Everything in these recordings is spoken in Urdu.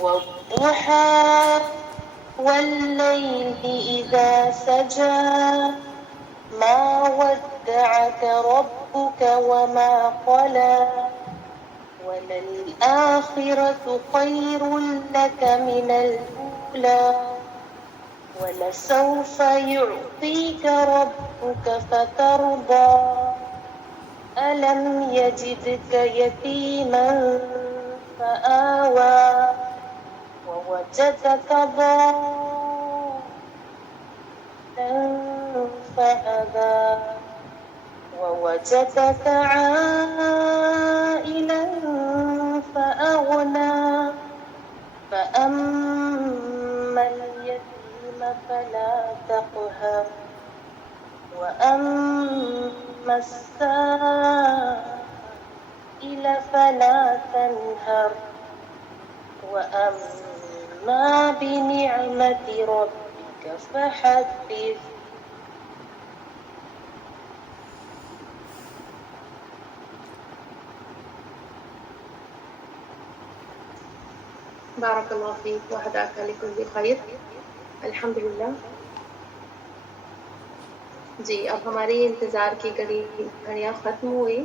والضحى والليل إذا سجى ما ودعك ربك وما قلى وللآخرة خير لك من الأولى ولسوف يعطيك ربك فترضى ألم يجدك يتيما فآوى ووجدك ضالا فهدى ووجدك عائلا فأغنى فأما اليتيم فلا تقهر وأما السائل فلا تنهر وأما بنعمة ربك فحدث. بارک اللہ فیک وحداک لکل بخیر. الحمدللہ. جی اب ہماری انتظار کی گھڑیاں ختم ہوئی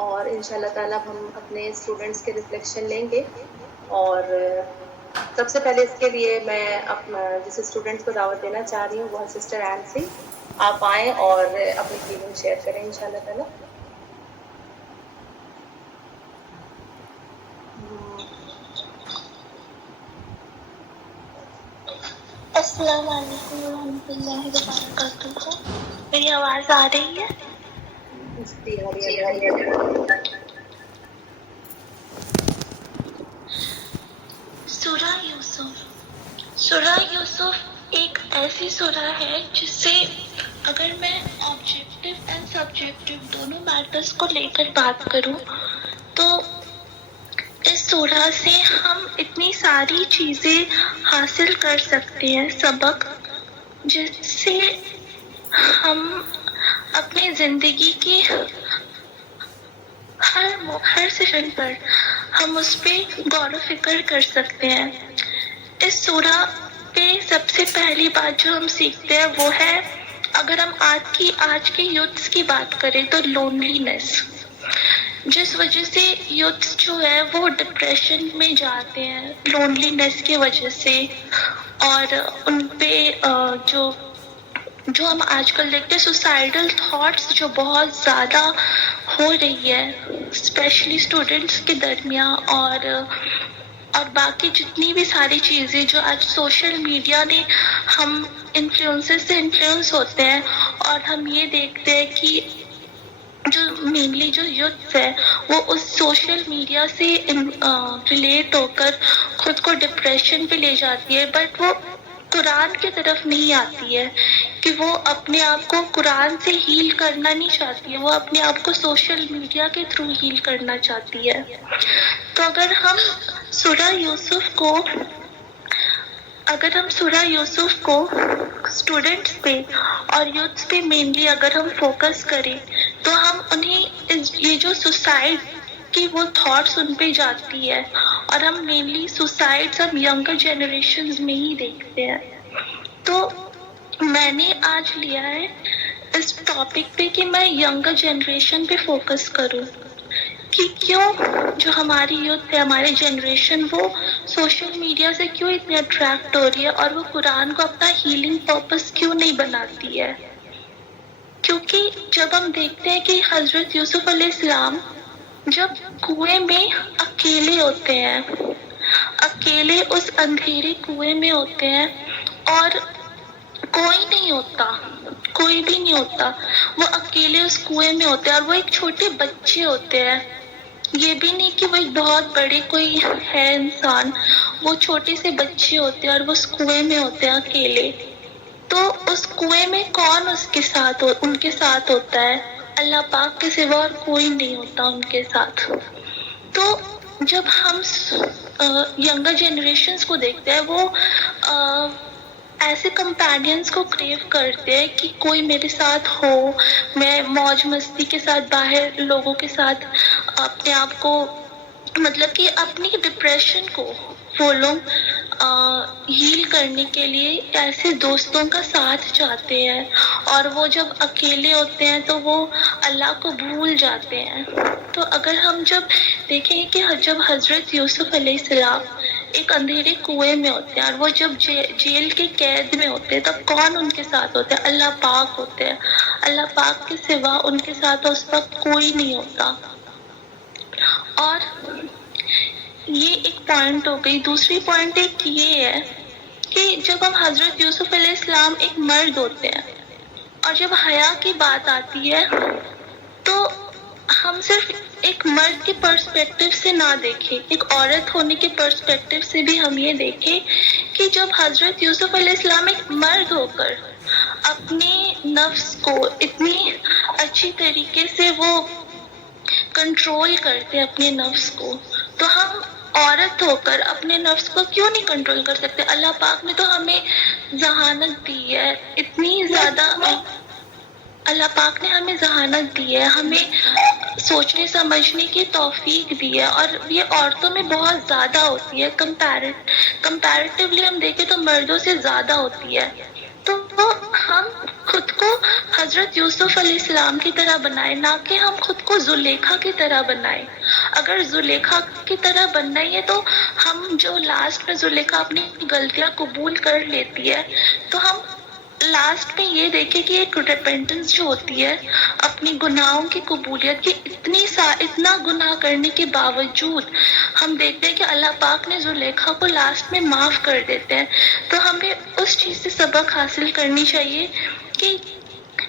اور انشاءاللہ تعالیٰ ہم اپنے اسٹوڈنٹس کے ریفلیکشن لیں گے. اور سب سے پہلے اس کے لیے میں جس اسٹوڈنٹس کو دعوت دینا چاہ رہی ہوں وہ سسٹر اینسی. آپ آئیں اور اپنی فیلنگ شیئر کریں انشاءاللہ تعالیٰ. السلام علیکم ورحمۃ اللہ وبرکاتہ. میری آواز آ رہی ہے؟ سورہ یوسف. سورہ یوسف ایک ایسی سورہ ہے جس سے اگر میں آبجیکٹیو اینڈ سبجیکٹیو دونوں میٹرز کو لے کر بات کروں تو اس سورہ سے ہم اتنی ساری چیزیں حاصل کر سکتے ہیں، سبق، جس سے ہم اپنی زندگی کے ہر سیشن پر ہم اس پہ غور و فکر کر سکتے ہیں. اس سورہ پہ سب سے پہلی بات جو ہم سیکھتے ہیں وہ ہے، اگر ہم آج کے یوتھس کی بات کریں تو لونلینس، جس وجہ سے یوتھس جو ہے وہ ڈپریشن میں جاتے ہیں لونلینس کی وجہ سے. اور ان پہ جو ہم آج کل دیکھتے ہیں سوسائڈل تھاٹس جو بہت زیادہ ہو رہی ہے اسپیشلی اسٹوڈنٹس کے درمیان، اور باقی جتنی بھی ساری چیزیں جو آج سوشل میڈیا نے ہم انفلوئنسز سے انفلوئنس ہوتے ہیں اور ہم یہ دیکھتے ہیں کہ جو مینلی جو یوتھ ہے وہ اس سوشل میڈیا سے ریلیٹ ہو کر خود کو ڈپریشن پہ لے جاتی ہے، بٹ وہ قرآن کی طرف نہیں آتی ہے کہ وہ اپنے آپ کو قرآن سے ہیل کرنا نہیں چاہتی ہے، وہ اپنے آپ کو سوشل میڈیا کے تھرو ہیل کرنا چاہتی ہے. تو اگر ہم سورہ یوسف کو اسٹوڈنٹس پہ اور یوتھس پہ مینلی اگر ہم فوکس کریں تو ہم انہیں یہ جو سوسائڈ کی وہ تھاٹس ان پہ جاتی ہے، اور ہم مینلی سوسائڈس ہم ینگر جنریشنز میں ہی دیکھتے ہیں. تو میں نے آج لیا ہے اس ٹاپک پہ کہ میں ینگر جنریشن پہ فوکس کروں کہ کیوں جو ہماری یوتھ ہے، ہماری جنریشن، وہ سوشل میڈیا سے کیوں اتنی اٹریکٹ ہو رہی ہے اور وہ قرآن کو اپنا ہیلنگ پرپس کیوں نہیں بناتی ہے. کیونکہ جب ہم دیکھتے ہیں کہ حضرت یوسف علیہ السلام جب کنویں میں اکیلے ہوتے ہیں، اکیلے اس اندھیرے کنویں میں ہوتے ہیں اور کوئی نہیں ہوتا، کوئی بھی نہیں ہوتا، وہ اکیلے اس کنویں میں ہوتے ہیں اور وہ ایک چھوٹے بچے ہوتے ہیں. یہ بھی نہیں کہ وہ ایک بہت بڑے کوئی ہے انسان، وہ چھوٹے سے بچے ہوتے ہیں اور وہ اس کنویں میں ہوتے ہیں اکیلے. تو اس کنویں میں کون ان کے ساتھ ہوتا ہے؟ اللہ پاک کے سوا اور کوئی نہیں ہوتا ان کے ساتھ. تو جب ہم ینگر جنریشنز کو دیکھتے ہیں وہ ایسے کمپینینس کو کریو کرتے ہیں کہ کوئی میرے ساتھ ہو، میں موج مستی کے ساتھ باہر لوگوں کے ساتھ اپنے آپ کو، مطلب کہ اپنی ڈپریشن کو وہ لوگ ہیل کرنے کے لیے ایسے دوستوں کا ساتھ چاہتے ہیں، اور وہ جب اکیلے ہوتے ہیں تو وہ اللہ کو بھول جاتے ہیں. تو اگر ہم جب دیکھیں کہ جب حضرت یوسف علیہ السلام ایک اندھیرے کنویں میں ہوتے ہیں، اور وہ جب جیل کے قید میں ہوتے ہیں، تب کون ان کے ساتھ ہوتے ہیں؟ اللہ پاک ہوتے ہیں. اللہ پاک کے سوا ان کے ساتھ اس وقت کوئی نہیں ہوتا. اور یہ ایک پوائنٹ ہو گئی. دوسری پوائنٹ ایک یہ ہے کہ جب ہم حضرت یوسف علیہ السلام ایک مرد ہوتے ہیں، اور جب حیا کی بات آتی ہے تو ہم صرف ایک مرد کے پرسپیکٹو سے نہ دیکھیں، ایک عورت ہونے کے پرسپیکٹو سے بھی ہم یہ دیکھیں کہ جب حضرت یوسف علیہ السلام ایک مرد ہو کر اپنے نفس کو اتنی اچھی طریقے سے وہ کنٹرول کرتے اپنے نفس کو، تو ہم عورت ہو کر اپنے نفس کو کیوں نہیں کنٹرول کر سکتے؟ اللہ پاک نے تو ہمیں ذہانت دی ہے اتنی زیادہ، اللہ پاک نے ہمیں ذہانت دی ہے، ہمیں سوچنے سمجھنے کی توفیق دی ہے، اور یہ عورتوں میں بہت زیادہ ہوتی ہے. کمپیریٹیولی ہم دیکھیں تو مردوں سے زیادہ ہوتی ہے. تو ہم خود کو حضرت یوسف علیہ السلام کی طرح بنائیں، نہ کہ ہم خود کو زلیخا کی طرح بنائیں. اگر زلیخا کی طرح بننا ہی ہے تو ہم جو لاسٹ میں زلیخا اپنی غلطیاں قبول کر لیتی ہے، تو ہم لاسٹ میں یہ دیکھیں کہ ایک ریپینٹنس جو ہوتی ہے اپنی گناہوں کی قبولیت کی، اتنا گناہ کرنے کے باوجود ہم دیکھتے ہیں کہ اللہ پاک نے زلیخا کو لاسٹ میں معاف کر دیتے ہیں. تو ہمیں اس چیز سے سبق حاصل کرنی چاہیے کہ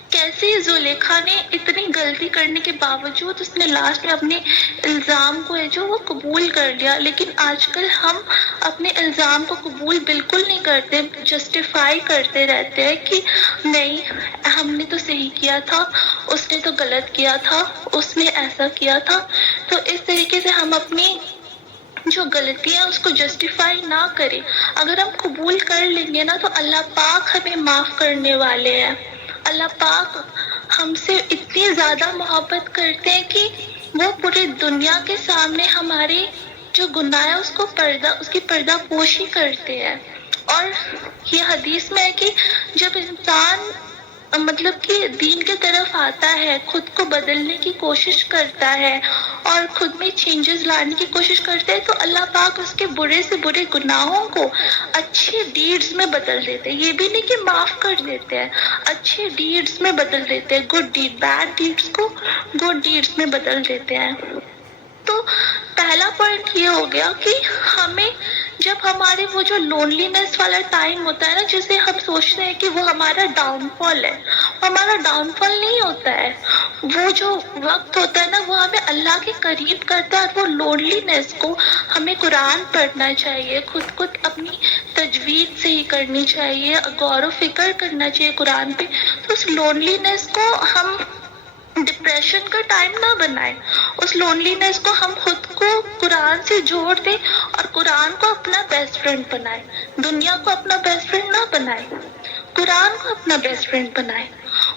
کیسے زلیخا نے اتنی غلطی کرنے کے باوجود اس نے لاسٹ میں اپنے الزام کو ہے جو وہ قبول کر لیا. لیکن آج کل ہم اپنے الزام کو قبول بالکل نہیں کرتے، جسٹیفائی کرتے رہتے ہیں کہ نہیں ہم نے تو صحیح کیا تھا، اس نے تو غلط کیا تھا، اس نے ایسا کیا تھا. تو اس طریقے سے ہم اپنی جو غلطیاں اس کو جسٹیفائی نہ کریں. اگر ہم قبول کر لیں گے نا تو اللہ پاک ہمیں معاف کرنے والے ہیں. اللہ پاک ہم سے اتنی زیادہ محبت کرتے ہیں کہ وہ پوری دنیا کے سامنے ہمارے جو گناہ ہے اس کی پردہ پوشی کرتے ہیں. اور یہ حدیث میں ہے کہ جب انسان مطلب کہ دین کی طرف آتا ہے، خود کو بدلنے کی کوشش کرتا ہے اور خود میں چینجز لانے کی کوشش کرتا ہے، تو اللہ پاک اس کے برے سے برے گناہوں کو اچھے ڈیڈز میں بدل دیتے ہیں. یہ بھی نہیں کہ معاف کر دیتے ہیں، اچھے ڈیڈز میں بدل دیتے ہیں. گڈ ڈیڈ، بیڈ ڈیڈز کو گڈ ڈیڈز میں بدل دیتے ہیں. تو پہلا پوائنٹ یہ ہو گیا کہ ہمیں جب ہمارے وہ جو لونلینس والا ٹائم ہوتا ہے نا، جسے ہم سوچتے ہیں کہ وہ ہمارا ڈاؤن فال ہے، ہمارا ڈاؤن فال نہیں ہوتا ہے. وہ جو وقت ہوتا ہے نا وہ ہمیں اللہ کے قریب کرتا ہے. اور وہ لونلینس کو ہمیں قرآن پڑھنا چاہیے، خود اپنی تجوید سے ہی کرنی چاہیے، غور و فکر کرنا چاہیے قرآن پہ. تو اس لونلینس کو ہم ڈپریشن کا ٹائم نہ بنائیں، اس لونلینس کو ہم خود کو قرآن سے جوڑ دیں اور قرآن کو اپنا بیسٹ فرینڈ بنائیں. دنیا کو اپنا بیسٹ فرینڈ نہ بنائیں، قرآن کو اپنا بیسٹ فرینڈ بنائیں.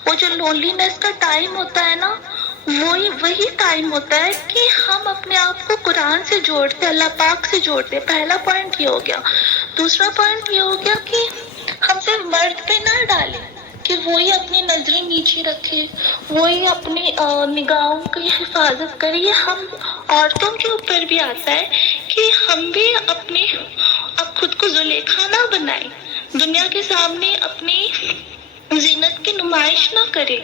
وہ جو لونلینس کا ٹائم ہوتا ہے نا، وہی ٹائم ہوتا ہے کہ ہم اپنے آپ کو قرآن سے جوڑتے، اللہ پاک سے جوڑتے. پہلا پوائنٹ یہ ہو گیا. دوسرا پوائنٹ یہ ہو گیا کہ ہم صرف مرد پہ نہ ڈالیں کہ وہی اپنی نظریں نیچے رکھے، وہی اپنی نگاہوں کی حفاظت کرے. یہ ہم عورتوں کے اوپر بھی آتا ہے کہ ہم بھی اب خود کو زلیخا نہ بنائیں، دنیا کے سامنے اپنی زینت کی نمائش نہ کرے،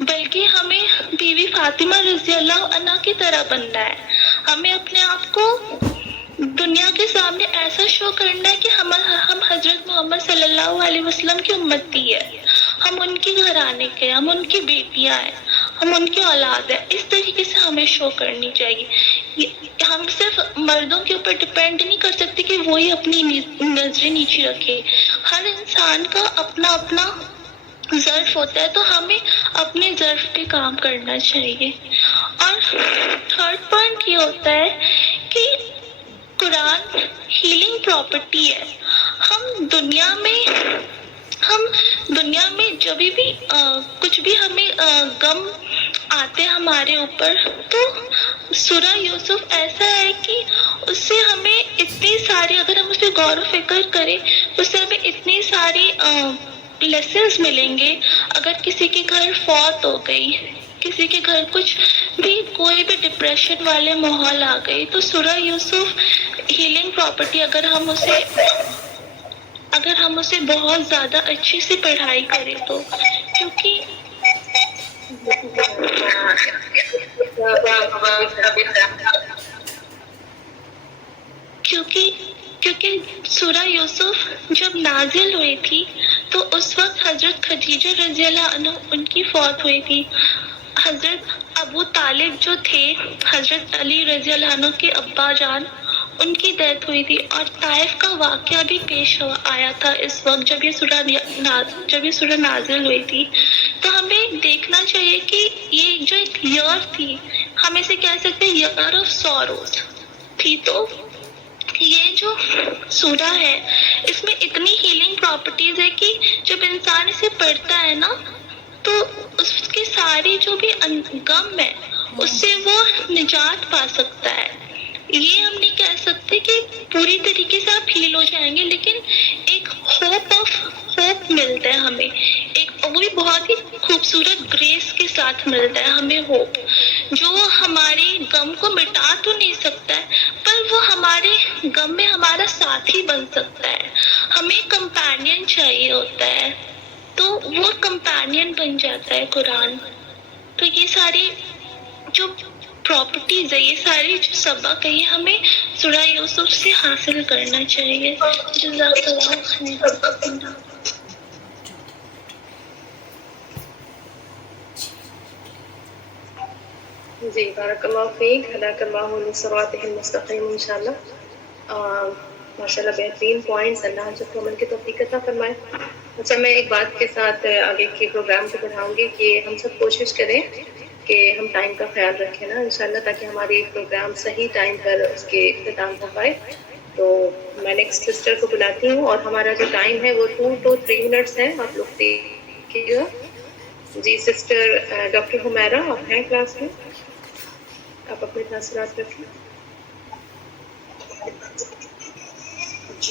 بلکہ ہمیں بی بی فاطمہ رضی اللہ عنہا کی طرح بننا ہے. ہمیں اپنے آپ کو دنیا کے سامنے ایسا شو کرنا ہے کہ ہم حضرت محمد صلی اللہ علیہ وسلم کی امتی ہے، ہم ان کے گھرانے کے، ہم ان کی بیٹیاں ہیں، ہم ان کی اولاد ہیں. اس طریقے سے ہمیں شو کرنی چاہیے. ہم صرف مردوں کے اوپر ڈپینڈ نہیں کر سکتے کہ وہی اپنی نظریں نیچے رکھے. ہر انسان کا اپنا اپنا ظرف ہوتا ہے، تو ہمیں اپنے ظرف پہ کام کرنا چاہیے. اور تھرڈ پوائنٹ یہ ہوتا ہے کہ قرآن ہیلنگ پراپرٹی ہے. ہم دنیا میں جب بھی کچھ بھی ہمیں غم آتے ہمارے اوپر، تو سورہ یوسف ایسا ہے کہ اس سے ہمیں اتنی ساری، اگر ہم اسے غور و فکر کریں اس سے ہمیں اتنی ساری لیسنس ملیں گے. اگر کسی کے گھر فوت ہو گئی، کسی کے گھر کچھ بھی کوئی بھی ڈپریشن والے ماحول آ گئی، تو سورہ یوسف ہیلنگ پراپرٹی اگر ہم اسے بہت زیادہ اچھی سے پڑھائی کریں تو، کیونکہ کیونکہ سورہ یوسف جب نازل ہوئی تھی تو اس وقت حضرت خدیجہ رضی اللہ عنہ ان کی فوت ہوئی تھی. حضرت ابو طالب جو تھے، حضرت علی رضی اللہ عنہ کے ابا جان، ان کی ڈیتھ ہوئی تھی. اور طائف کا واقعہ بھی پیش آیا تھا اس وقت جب یہ سورہ نازل ہوئی تھی. تو ہمیں دیکھنا چاہیے کہ یہ جو ایک ایئر تھی، ہم اسے کہہ سکتے ہیں ایئر آف سوروز تھی. تو یہ جو سورہ ہے اس میں اتنی ہیلنگ پراپرٹیز ہے کہ جب انسان اسے پڑھتا ہے نا تو اس کے سارے جو بھی غم ہے اس سے وہ نجات پا سکتا ہے. یہ ہم نہیں کہہ سکتے کہ پوری طریقے سے آپ ہیل ہو جائیں گے، لیکن ایک ہوپ ملتا ہے ہمیں، ایک وہ بھی بہت ہی خوبصورت گریس کے ساتھ ملتا ہے ہمیں ہوپ، جو ہمارے غم کو مٹا تو نہیں سکتا ہے پر وہ ہمارے غم میں ہمارا ساتھی بن سکتا ہے. ہمیں کمپینین چاہیے ہوتا ہے تو وہ کمپینین بن جاتا ہے قرآن. تو یہ ساری جو پراپرٹیز ہے، یہ ساری جو سبق ہے، یہ ہمیں سورہ یوسف سے حاصل کرنا چاہیے. جزاک اللہ خیر. جی بارک اللہ فیک، ہداک اللہ لصراطہ المستقیم. انشاءاللہ ماشاءاللہ بہترین پوائنٹس، اللہ جب کو عمل کی توفیق عطا فرمائے. اچھا، میں ایک بات کے ساتھ آگے کے پروگرام کو بڑھاؤں گی کہ ہم سب کوشش کریں کہ ہم ٹائم کا خیال رکھیں نا انشاءاللہ، تاکہ ہماری پروگرام صحیح ٹائم پر اس کے اختتام ہو پائے. تو میں نیکسٹ سسٹر کو بلاتی ہوں، اور ہمارا جو ٹائم ہے وہ 2 to 3 منٹس ہے. آپ لوگ دیکھیے گا. جی سسٹر ڈاکٹر حمیرہ، آپ ہیں کلاس میں؟ آپ اپنے تاثرات رکھیں.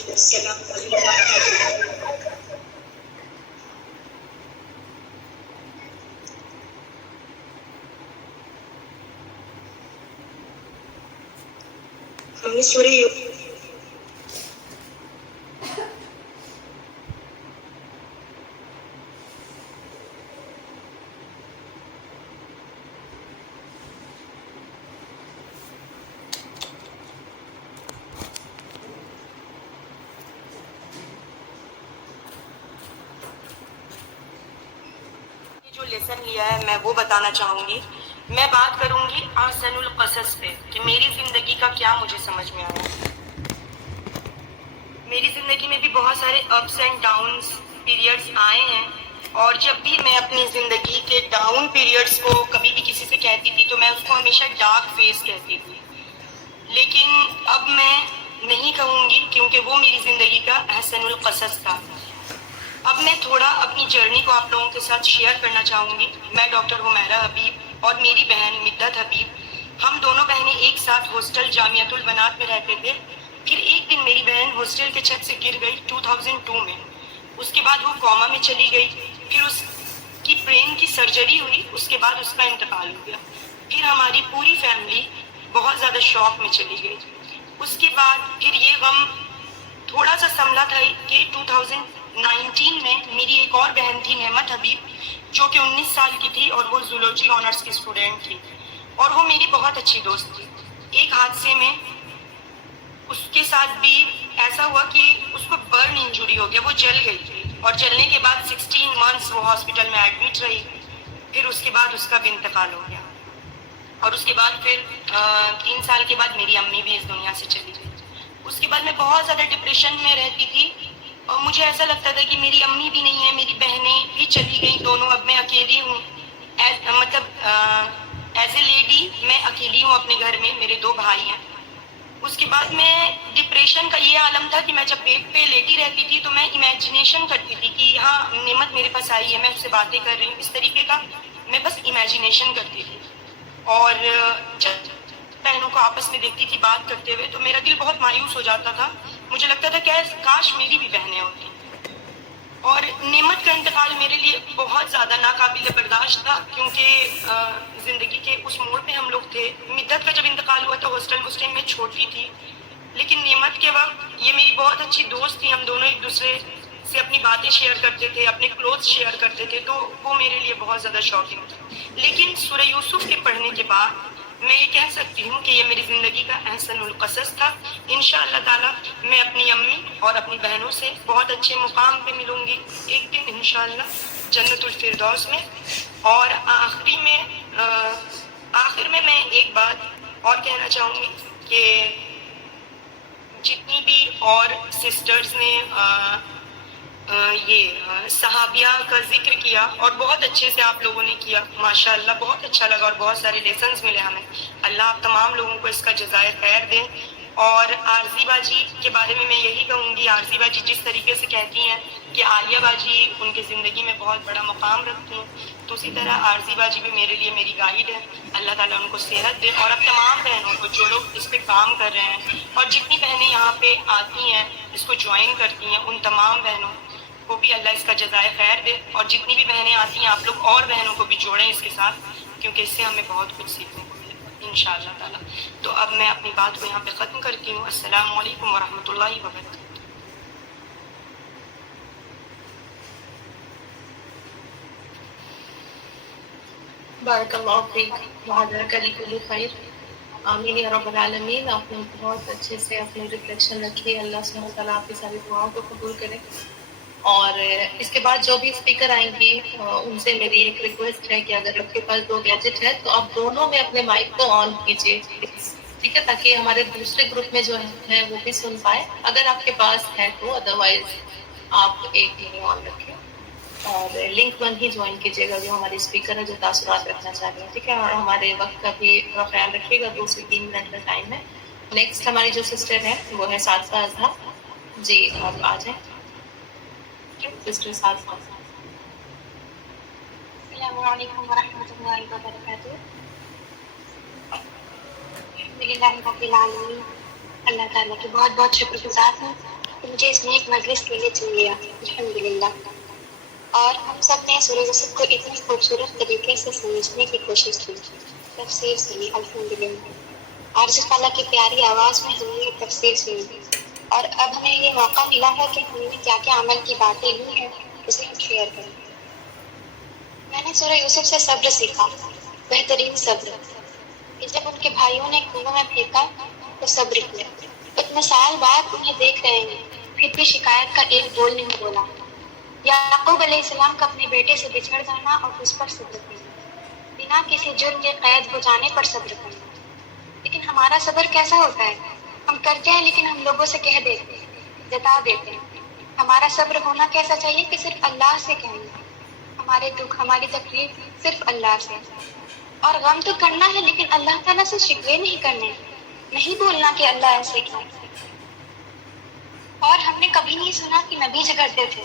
السلام علیکم. ہم نے سورہ جو لیسن لیا ہے میں وہ بتانا چاہوں گی. میں بات کروں گی احسن القصص پہ کہ میری زندگی کا کیا مجھے سمجھ میں آیا. میری زندگی میں بھی بہت سارے اپس اینڈ ڈاؤنس پیریڈز آئے ہیں، اور جب بھی میں اپنی زندگی کے ڈاؤن پیریڈز کو کبھی بھی کسی سے کہتی تھی تو میں اس کو ہمیشہ ڈارک فیز کہتی تھی. لیکن اب میں نہیں کہوں گی کیونکہ وہ میری زندگی کا احسن القصص تھا. اب میں تھوڑا اپنی جرنی کو آپ لوگوں کے ساتھ شیئر کرنا چاہوں گی. میں ڈاکٹر حمیرہ حبیب اور میری بہن مدت حبیب، ہم دونوں بہنیں ایک ساتھ ہاسٹل جامعۃ البنات میں رہتے تھے. پھر ایک دن میری بہن ہاسٹل کے چھت سے گر گئی 2002 میں. اس کے بعد وہ کوما میں چلی گئی. پھر اس کی برین کی سرجری ہوئی، اس کے بعد اس کا انتقال ہو گیا. پھر ہماری پوری فیملی بہت زیادہ شوق میں چلی گئی. اس کے بعد پھر یہ غم تھوڑا سا سنبھلا تھا کہ 2019 میں میری ایک اور بہن تھی نعمت حبیب، جو کہ 19 سال کی تھی اور وہ زولوجی آنرس کی اسٹوڈینٹ تھی، اور وہ میری بہت اچھی دوست تھی. ایک حادثے میں اس کے ساتھ بھی ایسا ہوا کہ اس کو برن انجری ہو گیا، وہ جل گئی تھی، اور جلنے کے بعد 16 منتھس وہ ہاسپٹل میں ایڈمٹ رہی. پھر اس کے بعد اس کا بھی انتقال ہو گیا. اور اس کے بعد پھر 3 سال کے بعد میری امی بھی اس دنیا سے چلی گئی. اس کے بعد میں بہت زیادہ ڈپریشن میں رہتی تھی، اور مجھے ایسا لگتا تھا کہ میری امی بھی نہیں ہے، میری بہنیں بھی چلی گئیں دونوں، اب میں اکیلی ہوں. مطلب ایز اے لیڈی میں اکیلی ہوں اپنے گھر میں، میرے 2 بھائی ہیں. اس کے بعد میں ڈپریشن کا یہ عالم تھا کہ میں جب پیٹ پہ لیٹی رہتی تھی تو میں امیجنیشن کرتی تھی کہ ہاں نعمت میرے پاس آئی ہے، میں اس سے باتیں کر رہی ہوں. اس طریقے کا میں بس امیجنیشن کرتی تھی. اور بہنوں کو آپس میں دیکھتی تھی بات کرتے ہوئے تو میرا دل بہت مایوس ہو جاتا تھا. مجھے لگتا تھا کہ کاش میری بھی بہنیں ہوتی. اور نعمت کا انتقال میرے لیے بہت زیادہ ناقابل برداشت تھا کیونکہ زندگی کے اس موڑ پہ ہم لوگ تھے. مدت کا جب انتقال ہوا تو ہاسٹل اس ٹائم میں چھوٹی تھی، لیکن نعمت کے وقت یہ میری بہت اچھی دوست تھی. ہم دونوں ایک دوسرے سے اپنی باتیں شیئر کرتے تھے، اپنے کلوتھ شیئر کرتے تھے، تو وہ میرے لیے بہت زیادہ شاکنگ تھا. لیکن سورہ یوسف کے پڑھنے کے بعد میں یہ کہہ سکتی ہوں کہ یہ میری زندگی کا احسن القصص تھا. انشاءاللہ تعالی میں اپنی امی اور اپنی بہنوں سے بہت اچھے مقام پہ ملوں گی ایک دن انشاءاللہ جنت الفردوس میں. اور آخر میں میں ایک بات اور کہنا چاہوں گی کہ جتنی بھی اور سسٹرز نے یہ صحابیہ کا ذکر کیا اور بہت اچھے سے آپ لوگوں نے کیا، ماشاءاللہ بہت اچھا لگا اور بہت سارے لیسنز ملے ہمیں. اللہ آپ تمام لوگوں کو اس کا جزائے خیر دیں. اور عارضی باجی کے بارے میں یہی کہوں گی، عارضی باجی جس طریقے سے کہتی ہیں کہ عالیہ باجی ان کی زندگی میں بہت بڑا مقام رکھتی ہیں، تو اسی طرح عارضی باجی بھی میرے لیے میری گائیڈ ہے. اللہ تعالیٰ ان کو صحت دے. اور اب تمام بہنوں کو جو لوگ اس پہ کام کر رہے ہیں اور جتنی بہنیں یہاں پہ آتی ہیں اس کو جوائن کرتی ہیں، ان تمام بہنوں کو بھی اللہ اس کا جزائے خیر دے. اور جتنی بھی بہنیں آتی ہیں آپ لوگ اور بہنوں کو بھی جوڑیں اس کے ساتھ، کیونکہ اس سے ہمیں بہت کچھ سیکھنے کو ملے انشاءاللہ تعالیٰ. تو اب میں اپنی بات کو یہاں پہ ختم کرتی ہوں. السلام علیکم ورحمۃ اللہ وبرکاتہ. بارک اللہ فیک وحضرک لکل خیر. آمین یا رب العالمین. آپ نے بہت اچھے سے اپنی ریفلیکشن رکھی. اللہ سبحانہ وتعالیٰ آپ کی ساری دعاؤں کو قبول کرے. اور اس کے بعد جو بھی اسپیکر آئیں گی ان سے میری ایک ریکویسٹ ہے کہ اگر آپ کے پاس 2 گیجٹ ہے تو آپ دونوں میں اپنے مائک کو آن کیجیے، ٹھیک ہے، تاکہ ہمارے دوسرے گروپ میں جو ہے وہ بھی سن پائے اگر آپ کے پاس ہے تو. ادروائز آپ ایک ہی آن رکھیں اور لنک 1 ہی جوائن کیجیے گا جو ہمارے اسپیکر ہے جو تاثرات رکھنا چاہ رہے ہیں، ٹھیک ہے. اور ہمارے وقت کا بھی خیال رکھیے گا، 2 سے 3 منٹ کا ٹائم ہے. نیکسٹ ہماری جو سسٹر ہے وہ ہے صادقہ اظہر جی. آپ آ جائیں سسٹر صادقہ. السلام علیکم ورحمۃ اللہ وبرکاتہ. الحمدللہ رب العالمین. اللہ تعالیٰ کی بہت بہت شکر گزار ہوں کہ مجھے اس نیک مجلس کے لیے چن لیا، الحمدللہ. اور ہم سب نے سورہ یوسف کو اتنی خوبصورت طریقے سے سمجھنے کی کوشش کی، تفسیر سنی الحمدللہ. عارض تعالیٰ کی پیاری آواز میں ہم نے تفسیر سنی، اور اب ہمیں یہ موقع ملا ہے کہ ہم نے کیا کیا عمل کی باتیں لی ہیں اسے ہم شیئر کریں. میں نے سورہ یوسف سے صبر سیکھا، بہترین صبر، کہ جب ان کے بھائیوں نے کنویں میں پھینکا تو صبر کیا. اتنے سال بعد انہیں دیکھ رہے ہیں پھر بھی شکایت کا ایک بول نہیں بولا. یعقوب علیہ السلام کا اپنے بیٹے سے بچھڑ جانا اور اس پر صبر کرنا، بنا کسی جرم کے قید ہو جانے پر صبر کرنا. لیکن ہمارا صبر کیسا ہوتا ہے؟ ہم کرتے ہیں لیکن ہم لوگوں سے کہہ دیتے ہیں، جتا دیتے ہیں. ہمارا صبر ہونا کیسا چاہیے کہ صرف اللہ سے کہنا، ہمارے دکھ ہماری تکلیف صرف اللہ سے. اور غم تو کرنا ہے لیکن اللہ تعالیٰ سے شکوے نہیں کرنے، نہیں بولنا کہ اللہ ایسے کیوں. اور ہم نے کبھی نہیں سنا کہ نبی جھگڑتے تھے.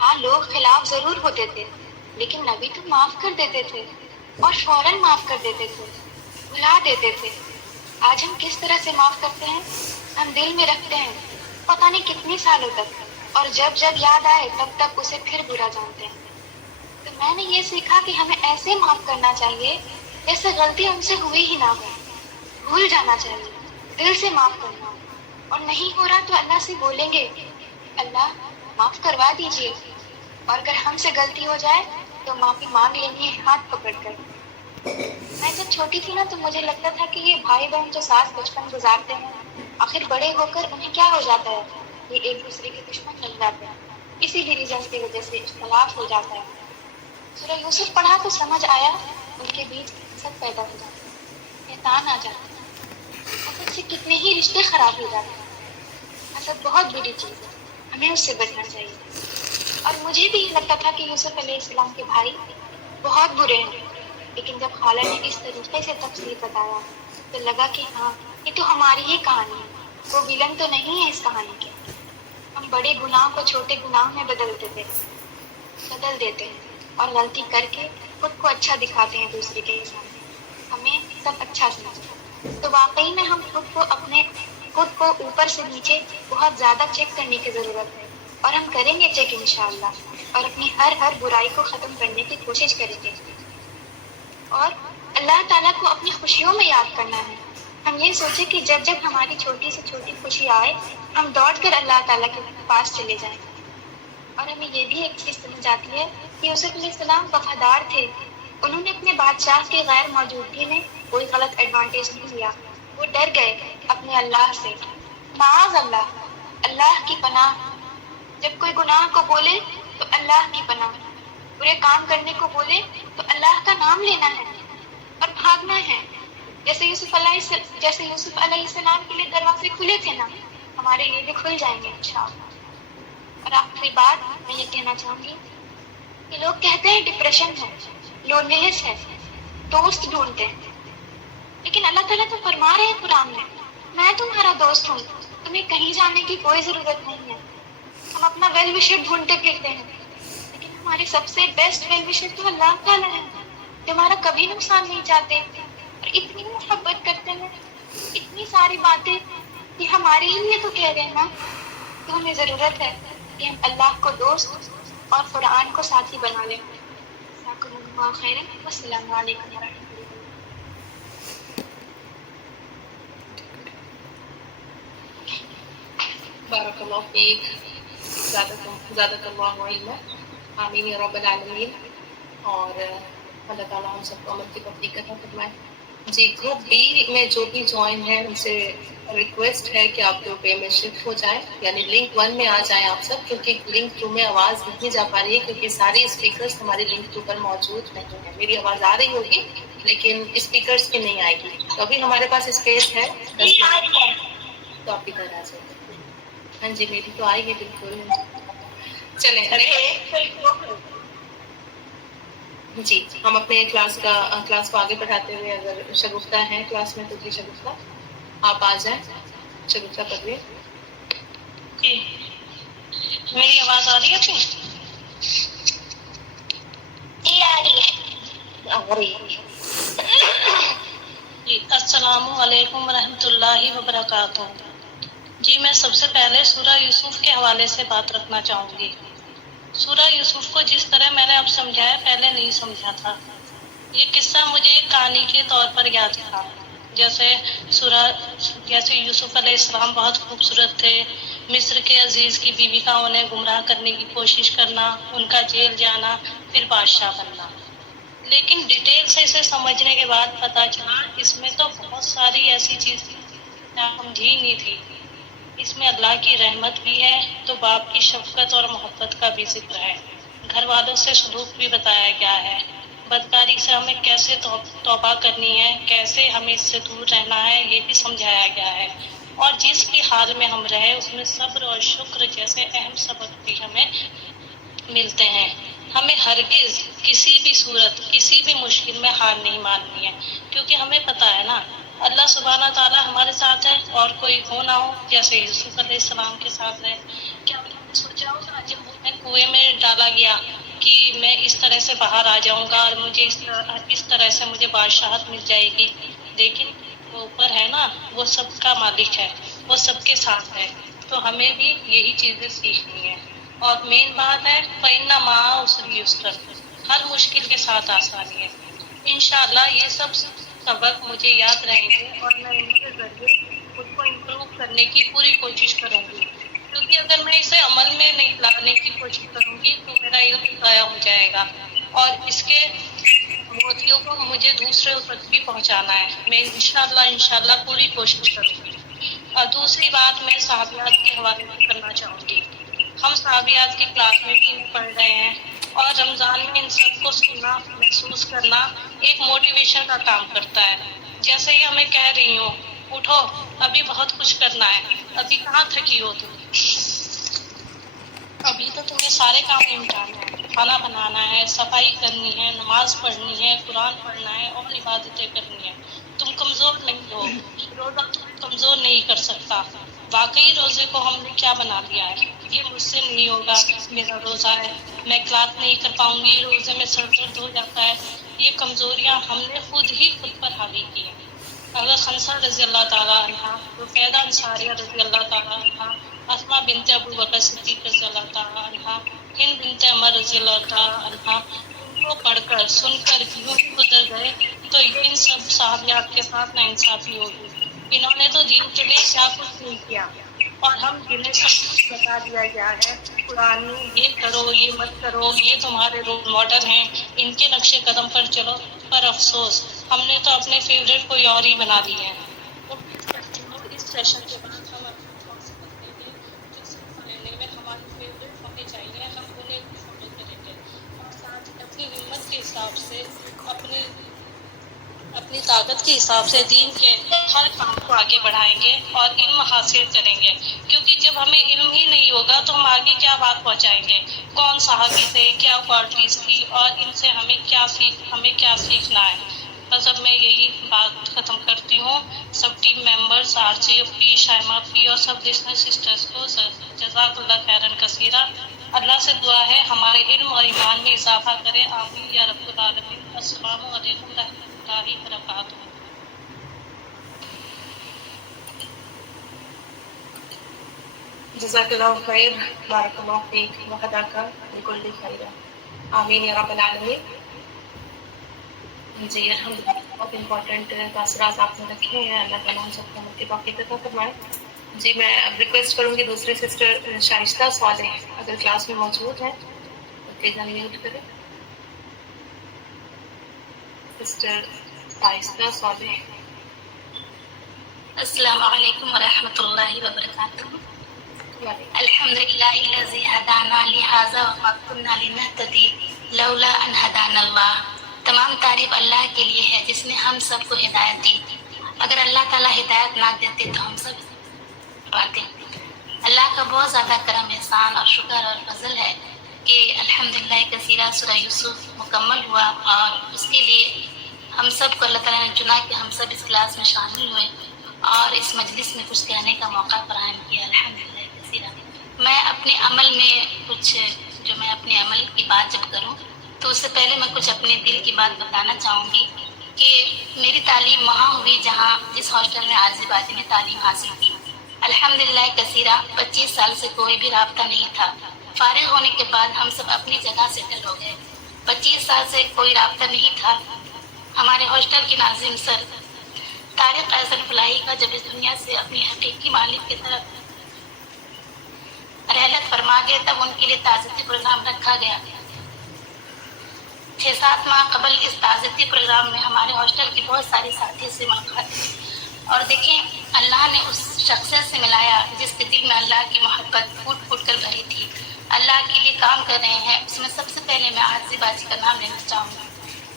ہاں لوگ خلاف ضرور ہوتے تھے لیکن نبی تو معاف کر دیتے تھے اور فوراً معاف کر دیتے تھے، بھلا دیتے تھے. آج ہم کس طرح سے معاف کرتے ہیں؟ ہم دل میں رکھتے ہیں پتہ نہیں کتنی سالوں تک، اور جب جب یاد آئے تب تک اسے پھر برا جانتے ہیں. تو میں نے یہ سیکھا کہ ہمیں ایسے معاف کرنا چاہیے جیسے غلطی ہم سے ہوئی ہی نہ ہو. بھول جانا چاہیے، دل سے معاف کرنا. اور نہیں ہو رہا تو اللہ سے بولیں گے اللہ معاف کروا دیجیے. اور اگر ہم سے غلطی ہو جائے تو معافی مانگ لینی ہے ہاتھ پکڑ کر. میں جب چھوٹی تھی نا تو مجھے لگتا تھا کہ یہ بھائی بہن جو ساتھ بچپن گزارتے ہیں آخر بڑے ہو کر انہیں کیا ہو جاتا ہے، یہ ایک دوسرے کے دشمن بن جاتے ہیں. اسی ریلیجنس کی وجہ سے اختلاف ہو جاتا ہے. سورہ یوسف پڑھا تو سمجھ آیا ان کے بیچ حسد پیدا ہو جاتا ہے، شیطان آ جاتا ہے، حسد سے کتنے ہی رشتے خراب ہو جاتے ہیں. حسد بہت بری چیز ہے، ہمیں اس سے بچنا چاہیے. اور مجھے بھی یہ لگتا تھا کہ یوسف علیہ السلام کے بھائی بہت برے ہیں، لیکن جب خالہ نے اس طریقے سے تفصیل بتایا تو لگا کہ ہاں یہ تو ہماری ہی کہانی ہے، وہ ویلن تو نہیں ہے اس کہانی کے. ہم بڑے گناہ کو چھوٹے گناہ میں بدل دیتے ہیں اور غلطی کر کے خود کو اچھا دکھاتے ہیں دوسرے کے سامنے. ہمیں سب اچھا سمجھتے ہیں. تو واقعی میں ہم خود کو اوپر سے نیچے بہت زیادہ چیک کرنے کی ضرورت ہے، اور ہم کریں گے چیک انشاءاللہ، اور اپنی ہر برائی کو ختم کرنے کی کوشش کریں گے، اور اللہ تعالیٰ کو اپنی خوشیوں میں یاد کرنا ہے۔ ہم یہ سوچیں کہ جب ہماری چھوٹی سے چھوٹی خوشی آئے ہم دوڑ کر اللہ تعالیٰ کے پاس چلے جائیں، اور ہمیں یہ بھی ایک چیز سمجھ آتی ہے کہ یوسف علیہ السلام وفادار تھے، انہوں نے اپنے بادشاہ کی غیر موجودگی میں کوئی غلط ایڈوانٹیج نہیں لیا، وہ ڈر گئے اپنے اللہ سے، معاذ اللہ، اللہ کی پناہ، جب کوئی گناہ کو بولے تو اللہ کی پناہ، برے کام کرنے کو بولے تو اللہ کا نام لینا ہے اور بھاگنا ہے، جیسے یوسف علیہ السلام کے لیے دروازے کھلے تھے نا، ہمارے لیے بھی کھل جائیں گے انشاءاللہ۔ اور آخری بات میں یہ کہنا چاہوں گی کہ لوگ کہتے ہیں ڈپریشن ہے، لونلیس ہے، دوست ڈھونڈتے ہیں، لیکن اللہ تعالیٰ تو فرما رہے ہیں قرآن میں تمہارا دوست ہوں، تمہیں کہیں جانے کی کوئی ضرورت نہیں ہے۔ ہم اپنا ویل وشر ڈھونڈتے پھرتے ہیں، لیکن ہمارے سب سے بیسٹ ویل وشر تو اللہ تعالیٰ ہے جو ہمارا کبھی نقصان نہیں چاہتے اور اتنی محبت کرتے ہیں، اتنی ساری باتیں کہ ہمارے ہی لیے تو کہہ رہے ہیں نا، تو ہمیں ضرورت ہے کہ ہم اللہ کو دوست اور قرآن کو ساتھی بنا لیں۔ جزاکم اللہ خیرا، والسلام علیکم ورحمۃ اللہ۔ بارک اللہ فیک، زادک اللہ علما، آمین یا رب العالمین، اور اللہ تعالیٰ ہم سب کو عمل کی توفیق عطا فرمائے۔ جی، گروپ بی میں جو بھی جوائن ہیں ان سے ریکویسٹ ہے کہ آپ گروپ اے میں شفٹ ہو جائیں، یعنی لنک 1 میں آ جائیں آپ سب، کیونکہ لنک 2 میں آواز نہیں جا پا رہی ہے کیونکہ سارے اسپیکرز ہمارے لنک 2 پر موجود نہیں ہیں۔ میری آواز آ رہی ہوگی لیکن اسپیکرز کی نہیں آئے گی، تو ابھی ہمارے پاس اسپیس ہے 10 منٹ، تو آپ ادھر آ جائیں۔ ہاں جی، میری تو آئے گی بالکل۔ چلیں جی، ہم اپنے کلاس کو آگے بڑھاتے ہوئے، اگر شگفتہ ہیں کلاس میں تو جی شگفتہ آپ آ جائیں، شگفتہ پڑھیے۔ جی، میری آواز آ رہی ہے آپ کو؟ جی آ رہی ہے۔ جی، السلام علیکم ورحمۃ اللہ وبرکاتہ۔ جی، میں سب سے پہلے سورہ یوسف کے حوالے سے بات رکھنا چاہوں گی۔ سورہ یوسف کو جس طرح میں نے اب سمجھایا پہلے نہیں سمجھا تھا۔ یہ قصہ مجھے ایک کہانی کے طور پر یاد تھا، جیسے یوسف علیہ السلام بہت خوبصورت تھے، مصر کے عزیز کی بیوی کا انہیں گمراہ کرنے کی کوشش کرنا، ان کا جیل جانا، پھر بادشاہ بننا۔ لیکن ڈیٹیل سے اسے سمجھنے کے بعد پتہ چلا اس میں تو بہت ساری ایسی چیزیں سمجھی نہیں تھی۔ اس میں اللہ کی رحمت بھی ہے تو باپ کی شفقت اور محبت کا بھی ذکر ہے، گھر والوں سے سلوک بھی بتایا گیا ہے، بدکاری سے ہمیں کیسے توبہ کرنی ہے، کیسے ہمیں اس سے دور رہنا ہے، یہ بھی سمجھایا گیا ہے، اور جس بھی حال میں ہم رہے اس میں صبر اور شکر جیسے اہم سبق بھی ہمیں ملتے ہیں۔ ہمیں ہرگز کسی بھی صورت، کسی بھی مشکل میں ہار نہیں ماننی ہے، کیونکہ ہمیں پتہ ہے نا اللہ سبحانہ تعالیٰ ہمارے ساتھ ہے، اور کوئی ہو نہ ہو جیسے یوسف علیہ السلام کے ساتھ ہے۔ کیا انہوں نے سوچا ہوگا جب انہیں کنویں میں ڈالا گیا کہ میں اس طرح سے باہر آ جاؤں گا اور مجھے اس طرح سے مجھے بادشاہت مل جائے گی؟ لیکن وہ اوپر ہے نا، وہ سب کا مالک ہے، وہ سب کے ساتھ ہے، تو ہمیں بھی یہی چیزیں سیکھنی ہے۔ اور مین بات ہے فَإِنَّ مَعَ الْعُسْرِ يُسْرًا، ہر مشکل کے ساتھ آسانی ہے۔ انشاءاللہ یہ سب سبق مجھے یاد رہیں گے اور میں ان کے ذریعے خود کو امپروو کرنے کی پوری کوشش کروں گی، کیونکہ اگر میں اسے عمل میں نہیں لانے کی کوشش کروں گی تو میرا علم ضائع ہو جائے گا، اور اس کے موتیوں کو مجھے دوسرے تک بھی پہنچانا ہے۔ میں انشاءاللہ پوری کوشش کروں گی۔ اور دوسری بات میں صحابیات کے حوالے سے کرنا چاہوں گی۔ ہم صحابیات کی کلاس میں بھی پڑھ رہے ہیں، اور رمضان میں ان سب کو سننا، محسوس کرنا ایک موٹیویشن کا کام کرتا ہے، جیسے ہی ہمیں کہہ رہی ہوں اٹھو ابھی بہت کچھ کرنا ہے، ابھی کہاں تھکی ہو تم، ابھی تو تمہیں سارے کام نمٹانا ہے، کھانا بنانا ہے، صفائی کرنی ہے، نماز پڑھنی ہے، قرآن پڑھنا ہے اور عبادتیں کرنی ہے۔ تم کمزور نہیں ہو، روزہ تمہیں کمزور نہیں کر سکتا۔ واقعی روزے کو ہم نے کیا بنا لیا ہے، یہ مجھ سے نہیں ہوگا، میرا روزہ ہے، میں کلات نہیں کر پاؤں گی، روزے میں سر درد ہو جاتا ہے، یہ کمزوریاں ہم نے خود ہی خود پر حاوی کی ہیں۔ حضرت خنسہ رضی اللہ تعالیٰ عنہ، رقیدہ انصاریہ رضی اللہ تعالیٰ عنہ، اسما بنت ابو بکر صدیق رضی اللہ تعالیٰ عنہ، ہند بنت عمر رضی اللہ تعالیٰ عنہ، ان کو پڑھ کر سن کر یوں ہی گزر گئے تو ان سب صحابیات کے ساتھ ناانصافی ہوگی. انہوں نے تو دین کے لیے کیا کچھ نہیں کیا، اور ہم جنہیں سب کچھ بتا دیا گیا ہے قرآن میں، یہ کرو یہ مت کرو، یہ تمہارے رول ماڈل ہیں، ان کے نقش قدم پر چلو. پر افسوس ہم نے تو اپنے فیوریٹ کوئی اور ہی بنا لی ہے. امید کرتی ہوں اس سیشن کے بعد ہم اپنے تھاٹس بدلیں گے، جو صرف لینے میں ہماری فیوریٹ ہونے چاہیے ہم انہیں بھی فالو کریں گے، اور ساتھ ہی اپنی ہمت کے حساب سے اپنی طاقت کے حساب سے دین کے ہر کام کو آگے بڑھائیں گے اور علم حاصل کریں گے. کیونکہ جب ہمیں علم ہی نہیں ہوگا تو ہم آگے کیا بات پہنچائیں گے، کون صحابی تھے، کیا کوالٹیز تھی، اور ان سے ہمیں کیا سیکھنا ہے. بس اب میں یہی بات ختم کرتی ہوں. سب ٹیم ممبرز، آر جی اف پی، شائمہ پی اور سب لسنر سسٹرز کو جزاک اللہ خیرن کثیرہ. اللہ سے دعا ہے ہمارے علم اور ایمان میں اضافہ کرے، آمین یا رب العالمین. السلام علیکم ورحمۃ اللہ وبرکاتہ. جزاک اللہ خیر، بارک اللہ فیک، وحدک بکل خیر، آمین یا رب العالمین. جی الحمدللہ، بہت امپورٹنٹ تاثرات آپ نے رکھے ہیں. اللہ تعالیٰ ہم سب کو مفتی توفیق عطا فرمائے. جی میں اب ریکویسٹ کروں گی دوسری سسٹر شائستہ صالح اگر کلاس میں موجود ہیں تو پلیز انمیوٹ کریں. سسٹر شائستہ صالح. السلام علیکم ورحمۃ اللہ وبرکاتہ. الحمد للہ الذی ہدانا لہذا وما کنا لنہتدی لولا ان ہدانا اللہ. تمام تعریف اللہ کے لیے ہے جس نے ہم سب کو ہدایت دی. اگر اللہ تعالیٰ ہدایت نہ دیتے تو ہم سب پاتے. اللہ کا بہت زیادہ کرم، احسان اور شکر اور فضل ہے کہ الحمدللہ کثیرہ سورہ یوسف مکمل ہوا، اور اس کے لیے ہم سب کو اللہ تعالیٰ نے چنا کہ ہم سب اس کلاس میں شامل ہوئے اور اس مجلس میں کچھ کہنے کا موقع فراہم کیا. الحمدللہ کثیرہ. میں اپنے عمل میں اپنے عمل کی بات جب کروں تو اس سے پہلے میں کچھ اپنے دل کی بات بتانا چاہوں گی کہ میری تعلیم وہاں ہوئی جس ہاسٹل میں عاجزی بازی نے تعلیم حاصل کی. الحمدللہ کثیرہ. 25 سال سے کوئی بھی رابطہ نہیں تھا. فارغ ہونے کے بعد ہم سب اپنی جگہ سیٹل ہو گئے. 25 سال سے کوئی رابطہ نہیں تھا. ہمارے ہاسٹل کے ناظم سر طارق احسن فلاحی کا جب اس دنیا سے اپنی حقیقی مالک کی طرف رحلت فرما گئے تب ان کے لیے تعزیتی پروگرام رکھا گیا. 6-7 ماہ قبل اس تعزیتی پروگرام میں ہمارے ہاسٹل کی بہت ساری ساتھی سے ملاقات ہوئی، اور دیکھیں اللہ نے اس شخصیت سے ملایا جس کے دل میں اللہ کی محبت پھوٹ پھوٹ کر بھری تھی. اللہ کے لیے کام کر رہے ہیں. اس میں سب سے پہلے میں عاجزی باجی کا نام لینا چاہوں گی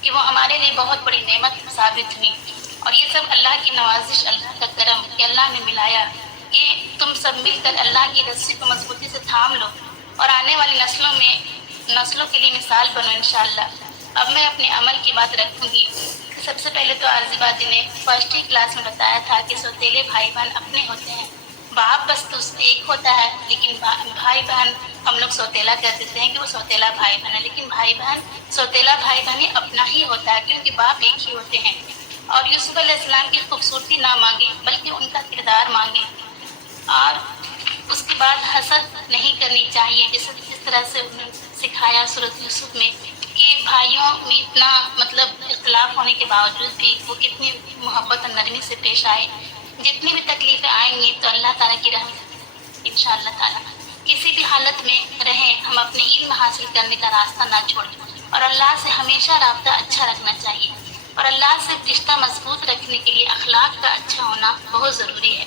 کہ وہ ہمارے لیے بہت بڑی نعمت ثابت ہوئی. اور یہ سب اللہ کی نوازش، اللہ کا کرم کہ اللہ نے ملایا کہ تم سب مل کر اللہ کی رسی کو مضبوطی سے تھام لو اور آنے والی نسلوں کے لیے مثال بنو انشاءاللہ. اب میں اپنے عمل کی بات رکھوں گی. سب سے پہلے تو عارضی بازی نے فرسٹ کلاس میں بتایا تھا کہ سوتیلے بھائی بہن اپنے ہوتے ہیں. باپ بس تو ایک ہوتا ہے، لیکن بھائی بہن ہم لوگ سوتیلا کہہ دیتے ہیں کہ وہ سوتیلا بھائی بہن ہے، لیکن بھائی بہن سوتیلا بھائی بہن اپنا ہی ہوتا ہے کیونکہ باپ ایک ہی ہوتے ہیں. اور یوسف علیہ السلام کی خوبصورتی نہ مانگے بلکہ ان کا کردار مانگے. اور اس کے بعد حسد نہیں کرنی چاہیے، جس طرح سے انہوں نے سکھایا سورۃ یوسف میں کہ بھائیوں میں اتنا اختلاف ہونے کے باوجود بھی وہ کتنی محبت اور نرمی سے پیش آئے. جتنی بھی تکلیفیں آئیں گی تو اللہ تعالیٰ کی رحمت انشاءاللہ تعالیٰ. کسی بھی حالت میں رہیں ہم اپنے علم حاصل کرنے کا راستہ نہ چھوڑیں، اور اللہ سے ہمیشہ رابطہ اچھا رکھنا چاہیے. اور اللہ سے رشتہ مضبوط رکھنے کے لیے اخلاق کا اچھا ہونا بہت ضروری ہے.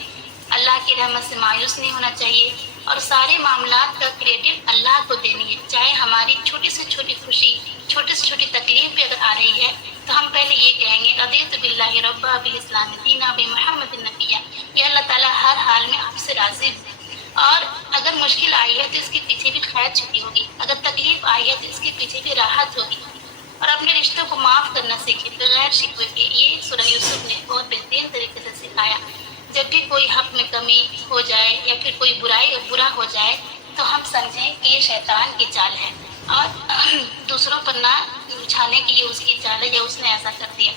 اللہ کی رحمت سے مایوس نہیں ہونا چاہیے، اور سارے معاملات کا کریڈٹ اللہ کو دینی ہے. چاہے ہماری چھوٹی سے چھوٹی خوشی، چھوٹی سے چھوٹی تکلیف بھی اگر آ رہی ہے تو ہم پہلے یہ کہیں گے رضیت باللہ ربا بالاسلام دینا بمحمد النبیہ. یہ اللہ تعالیٰ ہر حال میں آپ سے راضی ہے. اور اگر مشکل آئی ہے تو اس کے پیچھے بھی خیر چھپی ہوگی، اگر تکلیف آئی ہے تو اس کے پیچھے بھی راحت ہوگی. اور اپنے رشتوں کو معاف کرنا سیکھیں بغیر شکوے کے. یہ سورہ یوسف نے بہت بہترین طریقے سے سکھایا. جب بھی کوئی حق میں کمی ہو جائے یا پھر کوئی برا ہو جائے تو ہم سمجھیں کہ یہ شیطان کی چال ہے اور دوسروں پر نہ اچھالیں کہ یہ اس کی چال ہے یا اس نے ایسا کر دیا.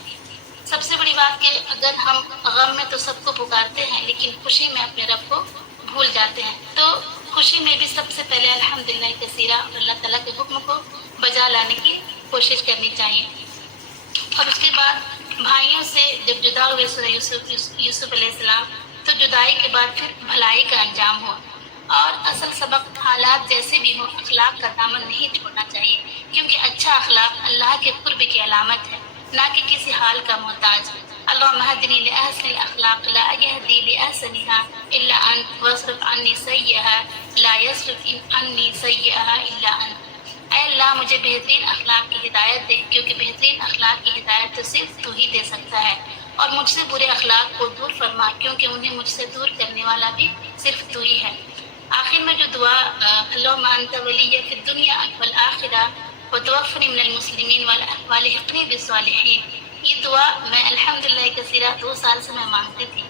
سب سے بڑی بات کہ اگر ہم غم میں تو سب کو پکارتے ہیں لیکن خوشی میں اپنے رب کو بھول جاتے ہیں، تو خوشی میں بھی سب سے پہلے الحمدللہ کثیرہ اور اللہ تعالیٰ کے حکم کو بجا لانے کی کوشش کرنی چاہیے۔ اور اس کے بعد بھائیوں سے جب جدا ہوئے سورہ یوسف علیہ السلام، تو جدائی کے بعد پھر بھلائی کا انجام ہوا۔ اور اصل سبق حالات جیسے بھی ہوں اخلاق کا دامن نہیں چھوڑنا چاہیے، کیونکہ اچھا اخلاق اللہ کے قرب کی علامت ہے، نہ کہ کسی حال کا محتاج۔ اللہم اہدنی لأحسن الاخلاق لا یہدی لأحسنها الا انت واصرف عنی سیئها لا یصرف عنی سیئها الا انت۔ اے اللہ مجھے بہترین اخلاق کی ہدایت دے، کیونکہ بہترین اخلاق کی ہدایت تو صرف تو ہی دے سکتا ہے، اور مجھ سے برے اخلاق کو دور فرما، کیونکہ انہیں مجھ سے دور کرنے والا بھی صرف تو ہی ہے۔ آخر میں جو دعا اللہم انت ولی فی الدنیا والآخرہ وتوفنی من المسلمین والحقنی بالصالحین، یہ دعا میں الحمدللہ کثیرہ 2 سال سے میں مانگتی تھی،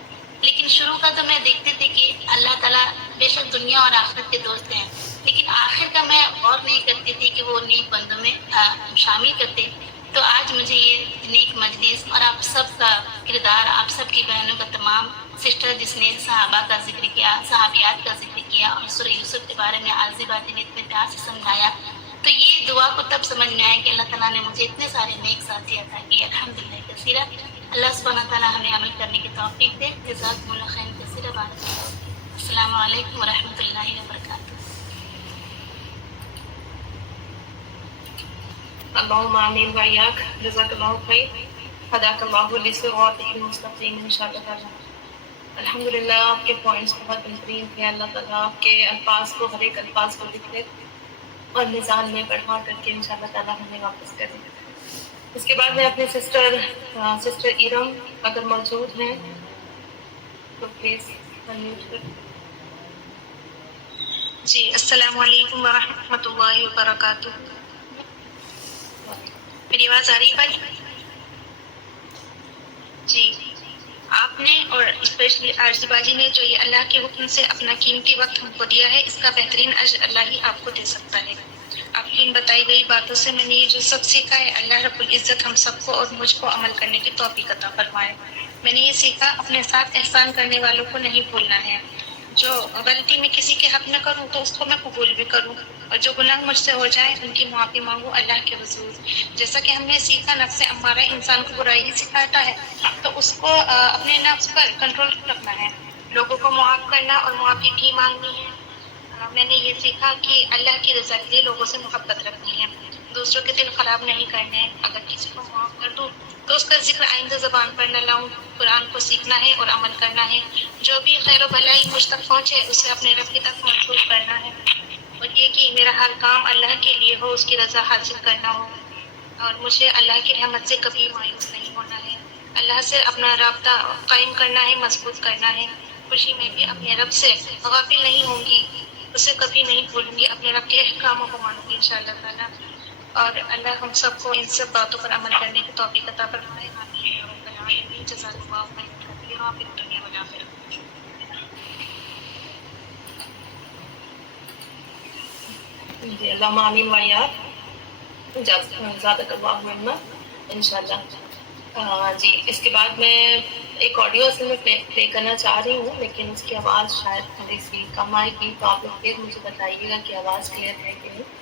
لیکن شروع کا تو میں دیکھتی تھی کہ اللہ تعالیٰ بے شک دنیا اور آخرت کے دوست ہیں، لیکن آخر کا میں غور نہیں کرتی تھی کہ وہ نیک بندوں میں شامل کرتے۔ تو آج مجھے یہ نیک مجلس اور آپ سب کا کردار، آپ سب کی بہنوں کا، تمام سسٹر جس نے صحابہ کا ذکر کیا، صحابیات کا ذکر کیا اور سورہ یوسف کے بارے میں عارضی باتیں اتنے پیار سے سمجھایا، تو یہ دعا کو تب سمجھ میں آیا کہ اللہ تعالیٰ نے مجھے اتنے سارے نیک ساتھی عطا کیے، الحمدللہ کثیرہ۔ اللہ سبحانہ تعالیٰ ہمیں عمل کرنے کی توفیق دے۔ جزاکم اللہ خیر کثیرہ۔ بارک اللہ۔ السلام علیکم ورحمۃ اللہ وبرکاتہ۔ اللهم آمین و ایاک، جزاک اللہ خیر، ہداک اللہ لصراط المستقیم انشاءاللہ تعالی۔ الحمدللہ آپ کے پوائنٹس بہت بہترین تھے، اللہ تعالیٰ آپ کے الفاظ کو، ہر ایک الفاظ کو لکھے اور میزان میں بڑھا کر کے انشاءاللہ تعالیٰ ہمیں واپس کریں۔ اس کے بعد میں اپنے سسٹر ایرم اگر موجود ہیں تو پلیز انمیوٹ کریں۔ جی السلام علیکم ورحمۃ اللہ وبرکاتہ۔ میری آواز آ رہی ہے بھائی؟ جی آپ نے اور اسپیشلی عارضی باجی نے جو یہ اللہ کے حکم سے اپنا قیمتی وقت ہم کو دیا ہے، اس کا بہترین اجر اللہ ہی آپ کو دے سکتا ہے۔ آپ کی ان بتائی گئی باتوں سے میں نے یہ جو سب سیکھا ہے، اللہ رب العزت ہم سب کو اور مجھ کو عمل کرنے کی توفیق عطا فرمائے۔ میں نے یہ سیکھا اپنے ساتھ احسان کرنے والوں کو نہیں بھولنا ہے، جو غلطی میں کسی کے حق میں کروں تو اس کو میں قبول بھی کروں، اور جو گناہ مجھ سے ہو جائیں ان کی معافی مانگوں اللہ کے حضور۔ جیسا کہ ہم نے سیکھا نفس امارہ انسان کو برائی ہی سکھاتا ہے، تو اس کو اپنے نفس پر کنٹرول رکھنا ہے، لوگوں کو معاف کرنا اور معافی بھی مانگنی ہے۔ میں نے یہ سیکھا کہ اللہ کی رضا کے لیے لوگوں سے محبت رکھنی ہے، دوسروں کے دل خراب نہیں کرنے ہیں۔ اگر کسی کو معاف کر دوں تو اس کا ذکر آئندہ زبان پر نہ لاؤں، قرآن کو سیکھنا ہے اور عمل کرنا ہے، جو بھی خیر و بھلائی مجھ تک پہنچے اسے اپنے رب کی طرف منسوخ کرنا ہے، اور یہ کہ میرا ہر کام اللہ کے لیے ہو، اس کی رضا حاصل کرنا ہو، اور مجھے اللہ کی رحمت سے کبھی مایوس نہیں ہونا ہے، اللہ سے اپنا رابطہ قائم کرنا ہے، مضبوط کرنا ہے، خوشی میں بھی اپنے رب سے غافل نہیں ہوں گی، اسے کبھی نہیں بھولوں گی، اپنے رب کے احکاموں کو مانوں گی انشاءاللہ تعالیٰ، اور اللہ ہم سب کو ان سب باتوں پر عمل کرنے کی توفیق عطا فرمائے۔ آمین یا رب العالمین۔ جزاک اللہ خیر کثیرا فی الدنیا والآخرہ۔ جی اللہم آمین و ایاک، زادک اللہ علما انشاءاللہ۔ جی اس کے بعد میں ایک آڈیو اصل میں پلے کرنا چاہ رہی ہوں، لیکن اس کی آواز شاید تھوڑی سی کم آئے گی، تو آپ لوگ پلیز مجھے بتائیے گا کہ آواز کلیئر ہے کہ نہیں۔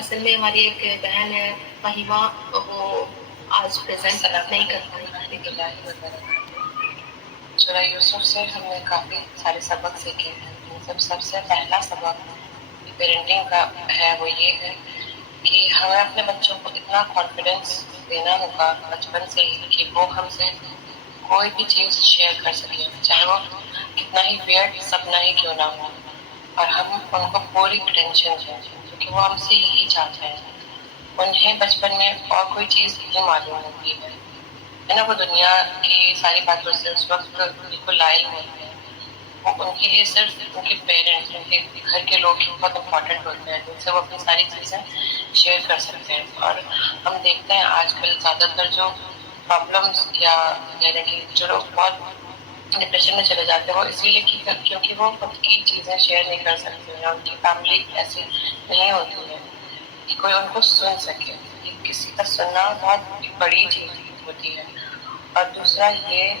اصل میں ہماری ایک بہن ہے فہیمہ، وہ آج پریزنٹ نہیں کر پائی۔ سورہ یوسف سے ہم نے کافی سارے سبق سیکھے ہیں۔ سب سے پہلا سبق پیرنٹنگ کا ہے وہ یہ ہے کہ ہمیں اپنے بچوں کو اتنا کانفیڈینس دینا ہوگا بچپن سے ہی کہ وہ ہم سے کوئی بھی چیز شیئر کر سکے، چاہے وہ کتنا ہی ویئرڈ سپنا ہی کیوں نہ ہو، اور ہم ان کو پوری اٹینشن دیں کیونکہ وہ ہم سے یہی چاہتے ہیں۔ انہیں بچپن میں اور کوئی چیز نہیں معلوم ہوتی ہے نا، وہ دنیا کی ساری باتوں سے اس وقت بالکل لائل ہوتے ہیں، وہ ان کے لیے صرف ان کے پیرنٹس، ان کے گھر کے لوگ بہت امپورٹنٹ ہوتے ہیں جن سے وہ اپنی ساری چیزیں شیئر کر سکتے ہیں۔ اور ہم دیکھتے ہیں آج کل زیادہ تر جو پرابلمس یا یعنی کہ جو لوگ بہت ڈپریشن میں چلے جاتے ہیں وہ اسی لیے کیونکہ وہ خود کی چیزیں شیئر نہیں کر سکتے ہیں، ان کی فیملی ایسی نہیں ہوتی ہے کوئی ان کو سن سکے۔ کسی کا سننا بہت بڑی چیز ہوتی ہے، اور دوسرا یہ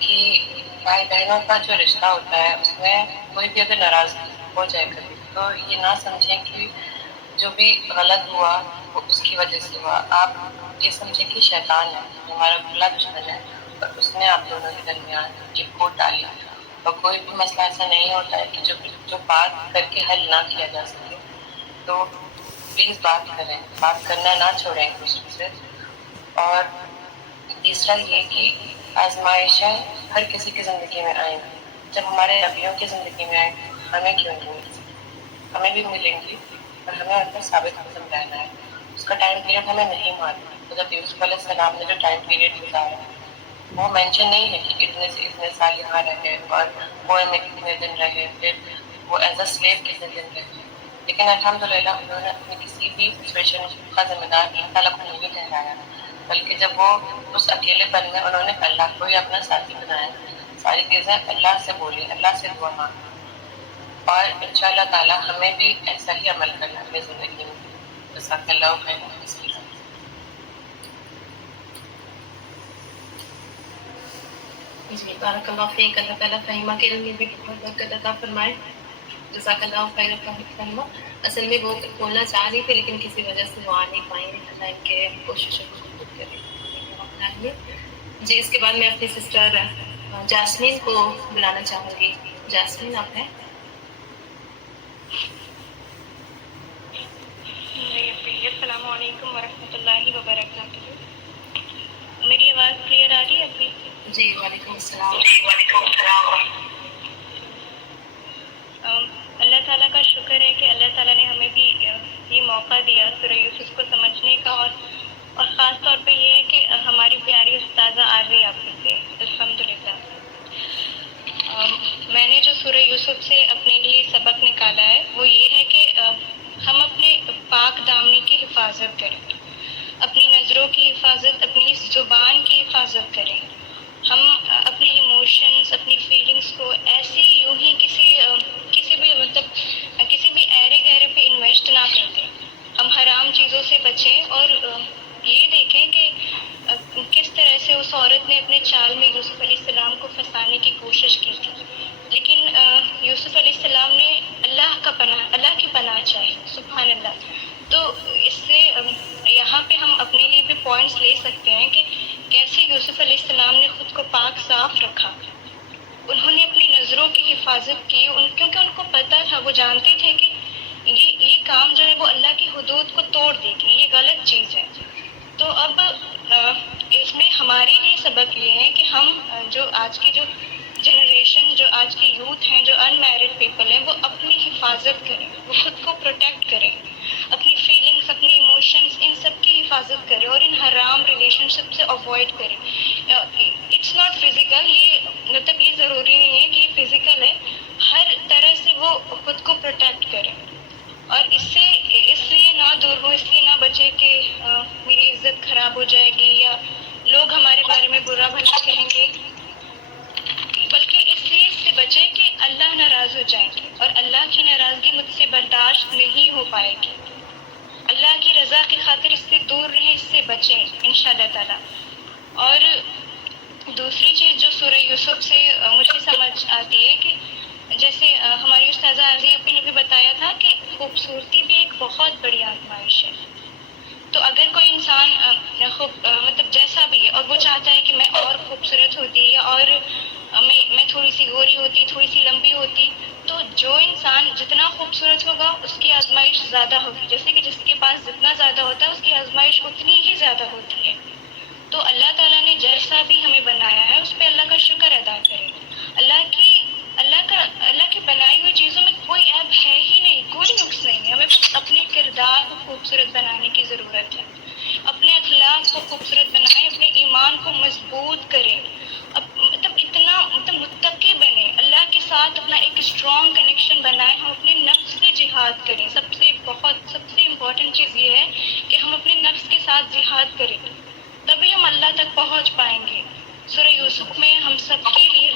کہ بھائی بہنوں کا جو رشتہ ہوتا ہے اس میں کوئی بھی اگر ناراضگی ہو جائے کبھی تو یہ نہ سمجھیں کہ جو بھی غلط ہوا وہ اس کی وجہ سے ہوا. آپ یہ سمجھیں کہ شیطان ہے، ہمارا کھلا دشمن ہے، اور اس نے آپ دونوں کے درمیان ایک کھوٹ ڈالی. اور کوئی بھی مسئلہ ایسا نہیں ہوتا ہے کہ جو بات کر کے حل نہ کیا جا سکے. تو پلیز بات کریں، بات کرنا نہ چھوڑیں ایک دوسرے سے. اور تیسرا یہ کہ آزمائشیں ہر کسی کی زندگی میں آئیں گی. جب ہمارے نبیوں کی زندگی میں آئیں گی ہمیں کیوں نہیں مل سکتی؟ ہمیں بھی ملیں گی اور ہمیں ان پر ثابت قدم رہنا ہے. اس کا ٹائم پیریڈ ہمیں نہیں معلوم. حضرت یوسف علیہ السلام نے جو ٹائم پیریڈ گزارا وہ مینشن نہیں ہے کہ اتنے سے اتنے سال یہاں رہے اور گوئے میں کتنے دن رہے، پھر وہ ایز اے سلیو کتنے دن رہے. لیکن الحمدللہ انہوں نے اپنی کسی بھی سچویشن کا ذمہ دار اللہ تعالیٰ کو نہیں ٹھہرایا، بلکہ جب وہ اس اکیلے پن میں انہوں نے اللہ کو ہی اپنا ساتھی بنایا. ساری چیزیں اللہ سے بولی، اللہ سے دعا مانگی، اور انشاءاللہ تعالیٰ ہمیں بھی ایسا ہی عمل کرنا اپنی زندگی میں. جزاک اللہ خیر. جی بارک اللہ فیک. اللہ تعالیٰ فہیمہ کے علم میں بھی بہت برکت عطا فرمائے. جزاک اللہ خیر. فہیمہ اصل میں وہ بولنا چاہ رہی تھی لیکن کسی وجہ سے وہ آ نہیں پائیں. اللہ ان کے کوششوں کو قبول کرے. جی اس کے بعد میں اپنی سسٹر جاسمین کو بلانا چاہوں گی. جاسمین آپ ہیں؟ السلام علیکم ورحمۃ اللہ وبرکاتہ. میری آواز کلیئر آ رہی ہے ابھی؟ جی وعلیکم السلام. اللہ تعالیٰ کا شکر ہے کہ اللہ تعالیٰ نے ہمیں بھی یہ موقع دیا سورہ یوسف کو سمجھنے کا، اور خاص طور پہ یہ ہے کہ ہماری پیاری استاذہ عارضی آپ سے الحمدللہ. میں نے جو سورہ یوسف سے اپنے لیے سبق نکالا ہے وہ یہ ہے کہ ہم اپنے پاک دامنی کی حفاظت کریں، اپنی نظروں کی حفاظت، اپنی زبان کی حفاظت کریں. ہم اپنے ایموشنز، اپنی فیلنگز کو ایسے یوں ہی کسی بھی ایرے گہرے پہ انویسٹ نہ کر دیں. ہم حرام چیزوں سے بچیں، اور یہ دیکھیں کہ کس طرح سے اس عورت نے اپنے چال میں یوسف علیہ السلام کو پھنسانے کی کوشش کی تھی، لیکن یوسف علیہ السلام نے اللہ کی پناہ چاہی. سبحان اللہ. تو اس سے یہاں پہ ہم اپنے لیے بھی پوائنٹس لے سکتے ہیں کہ کیسے یوسف علیہ السلام نے خود کو پاک صاف رکھا. انہوں نے اپنی نظروں کی حفاظت کی، کیونکہ ان کو پتہ تھا، وہ جانتے تھے کہ یہ کام جو ہے وہ اللہ کی حدود کو توڑ دے گی، یہ غلط چیز ہے. تو اب اس میں ہمارے لیے سبق یہ ہے کہ ہم جو آج کی جو جنریشن، جو آج کی یوتھ ہیں، جو ان میرڈ پیپل ہیں، وہ اپنی حفاظت کریں، وہ خود کو پروٹیکٹ کریں، اپنی فیلنگس، اپنی ایموشنز، ان سب کی حفاظت کریں، اور ان حرام ریلیشن شپ سے اوائڈ کریں. اٹس ناٹ فزیکل، یہ ضروری نہیں ہے کہ یہ فزیکل ہے، ہر طرح سے وہ خود کو پروٹیکٹ کریں. اور اس لیے نہ دور ہو، اس لیے نہ بچے کہ میری عزت خراب ہو جائے گی یا لوگ ہمارے بارے میں برا بھلا کہیں گے، بلکہ اس لیے اس سے بچے کہ اللہ ناراض ہو جائیں گے، اور اللہ کی ناراضگی مجھ سے برداشت نہیں ہو پائے گی. اللہ کی رضا کی خاطر اس سے دور رہیں، اس سے بچیں انشاءاللہ تعالی. اور دوسری چیز جو سورہ یوسف سے مجھے سمجھ آتی ہے کہ جیسے ہماری استاذہ عارضی اپی نے بھی بتایا تھا کہ خوبصورتی بھی ایک بہت بڑی آزمائش ہے. تو اگر کوئی انسان مطلب جیسا بھی ہے اور وہ چاہتا ہے کہ میں اور خوبصورت ہوتی یا اور میں تھوڑی سی گوری ہوتی، تھوڑی سی لمبی ہوتی، تو جو انسان جتنا خوبصورت ہوگا اس کی آزمائش زیادہ ہوگی. جیسے کہ جس کے پاس جتنا زیادہ ہوتا ہے اس کی آزمائش اتنی ہی زیادہ ہوتی ہے. تو اللہ تعالیٰ نے جیسا بھی ہمیں بنایا ہے اس پہ اللہ کا شکر ادا کریں. اللہ کی بنائی ہوئی چیزوں میں کوئی عیب ہے ہی نہیں، کوئی نقص نہیں ہے. ہمیں اپنے کردار کو خوبصورت بنانے کی ضرورت ہے. اپنے اخلاق کو خوبصورت بنائیں، اپنے ایمان کو مضبوط کریں، مطلب متقی بنیں، اللہ کے ساتھ اپنا ایک اسٹرانگ کنیکشن بنائیں. ہم اپنے نفس سے جہاد کریں. سب سے امپورٹنٹ چیز یہ ہے کہ ہم اپنے نفس کے ساتھ جہاد کریں، تبھی ہم اللہ تک پہنچ پائیں گے. سورہ یوسف میں ہم سب کے لیے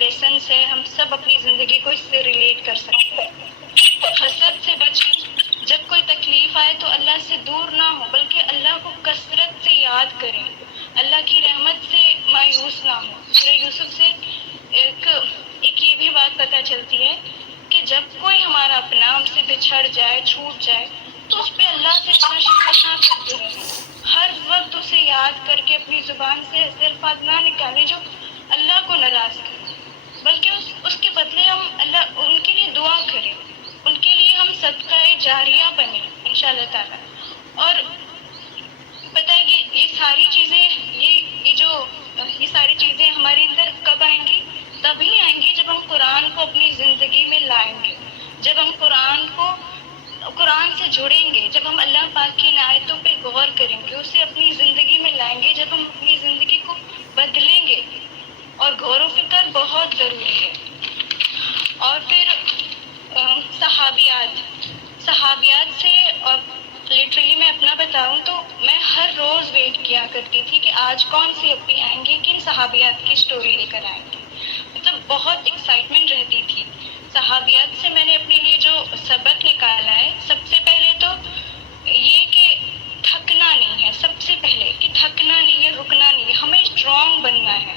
چھڑ جائے, چھوٹ جائے, تو اس پہ اللہ سے اتنا شکر نہ کرتے رہیں. ہر وقت اسے یاد کر کے اپنی زبان سے ایسے الفاظ نہ نکالیں جو اللہ کو ناراض کریں, بلکہ اس کے بدلے ہم ان کے لیے دعا کریں, ان کے لیے ہم صدقہ جاریہ بنیں انشاءاللہ تعالیٰ. اور پتہ ہے یہ ساری چیزیں ہمارے اندر کب آئیں گی؟ تبھی آئیں گی جب ہم قرآن کو اپنی زندگی میں لائیں گے, جب ہم قرآن سے جڑیں گے, جب ہم اللہ پاک کی آیتوں پہ غور کریں گے, اسے اپنی زندگی میں لائیں گے, جب ہم اپنی زندگی کو بدلیں گے. اور غور و فکر بہت ضروری ہے. اور پھر صحابیات سے لٹرلی میں اپنا بتاؤں تو میں ہر روز ویٹ کیا کرتی تھی کہ آج کون سی اپی آئیں گی, کن صحابیات کی سٹوری لے کر آئیں گی. مطلب بہت ایکسائٹمنٹ رہتی تھی. صحابیات سے میں نے اپنے لیے جو سبق نکالا ہے, سب سے پہلے تو یہ کہ تھکنا نہیں ہے. سب سے پہلے کہ تھکنا نہیں ہے, رکنا نہیں ہے, ہمیں اسٹرانگ بننا ہے.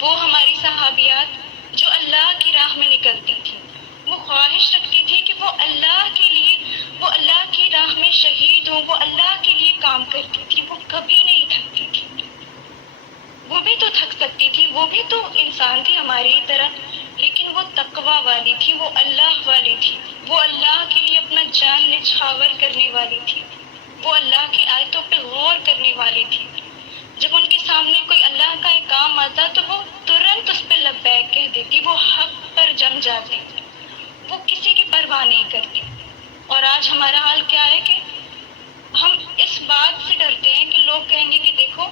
وہ ہماری صحابیات جو اللہ کی راہ میں نکلتی تھی, وہ خواہش رکھتی تھی کہ وہ اللہ کی راہ میں شہید ہوں, وہ اللہ کے لیے کام کرتی تھی, وہ کبھی نہیں تھکتی تھی. وہ بھی تو تھک سکتی تھی, وہ بھی تو انسان تھی ہماری طرح, لیکن وہ تقویٰ والی تھی, وہ اللہ والی تھی, وہ اللہ کے لیے اپنا جان نچھاور کرنے والی تھی, وہ اللہ کی آیتوں پہ غور کرنے والی تھی. جب ان کے سامنے کوئی اللہ کا ایک کام آتا تو وہ ترنت اس پہ لبیک کہہ دیتی, وہ حق پر جم جاتی, وہ کسی کی پرواہ نہیں کرتی. اور آج ہمارا حال کیا ہے کہ ہم اس بات سے ڈرتے ہیں کہ لوگ کہیں گے کہ دیکھو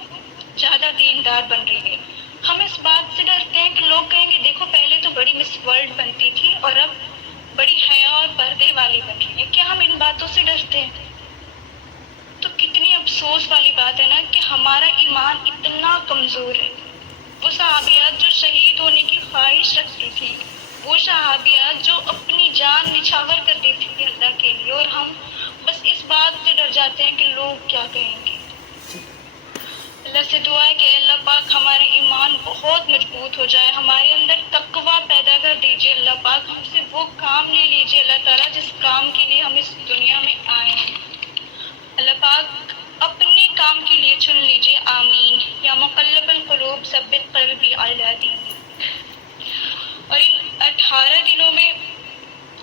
زیادہ دیندار بن رہی ہے. ہم اس بات سے ڈرتے ہیں کہ لوگ کہیں گے دیکھو پہلے تو بڑی مس ورلڈ بنتی تھی اور اب بڑی حیا اور پردے والی بن رہی ہے. کیا ہم ان باتوں سے ڈرتے ہیں؟ تو کتنی افسوس والی بات ہے نا کہ ہمارا ایمان اتنا کمزور ہے. وہ صحابیات جو شہید ہونے کی خواہش رکھتی تھی, وہ صحابیات جو اپنی جان نچھاور کر دیتی تھی اللہ کے لیے, اور ہم بس اس بات سے ڈر جاتے ہیں کہ لوگ کیا کہیں گے. اللہ سے دعا ہے کہ اللہ پاک ہمارے ایمان بہت مضبوط ہو جائے, ہمارے اندر تقویٰ پیدا کر دیجیے. اللہ پاک ہم سے وہ کام لے لیجیے اللہ تعالیٰ جس کام کے لیے ہم اس دنیا میں آئے ہیں. اللہ پاک اپنے کام کے لیے چن لیجیے, آمین. یا مقلب القلوب ثبت قلبی علی دینک. اور ان 18 دنوں میں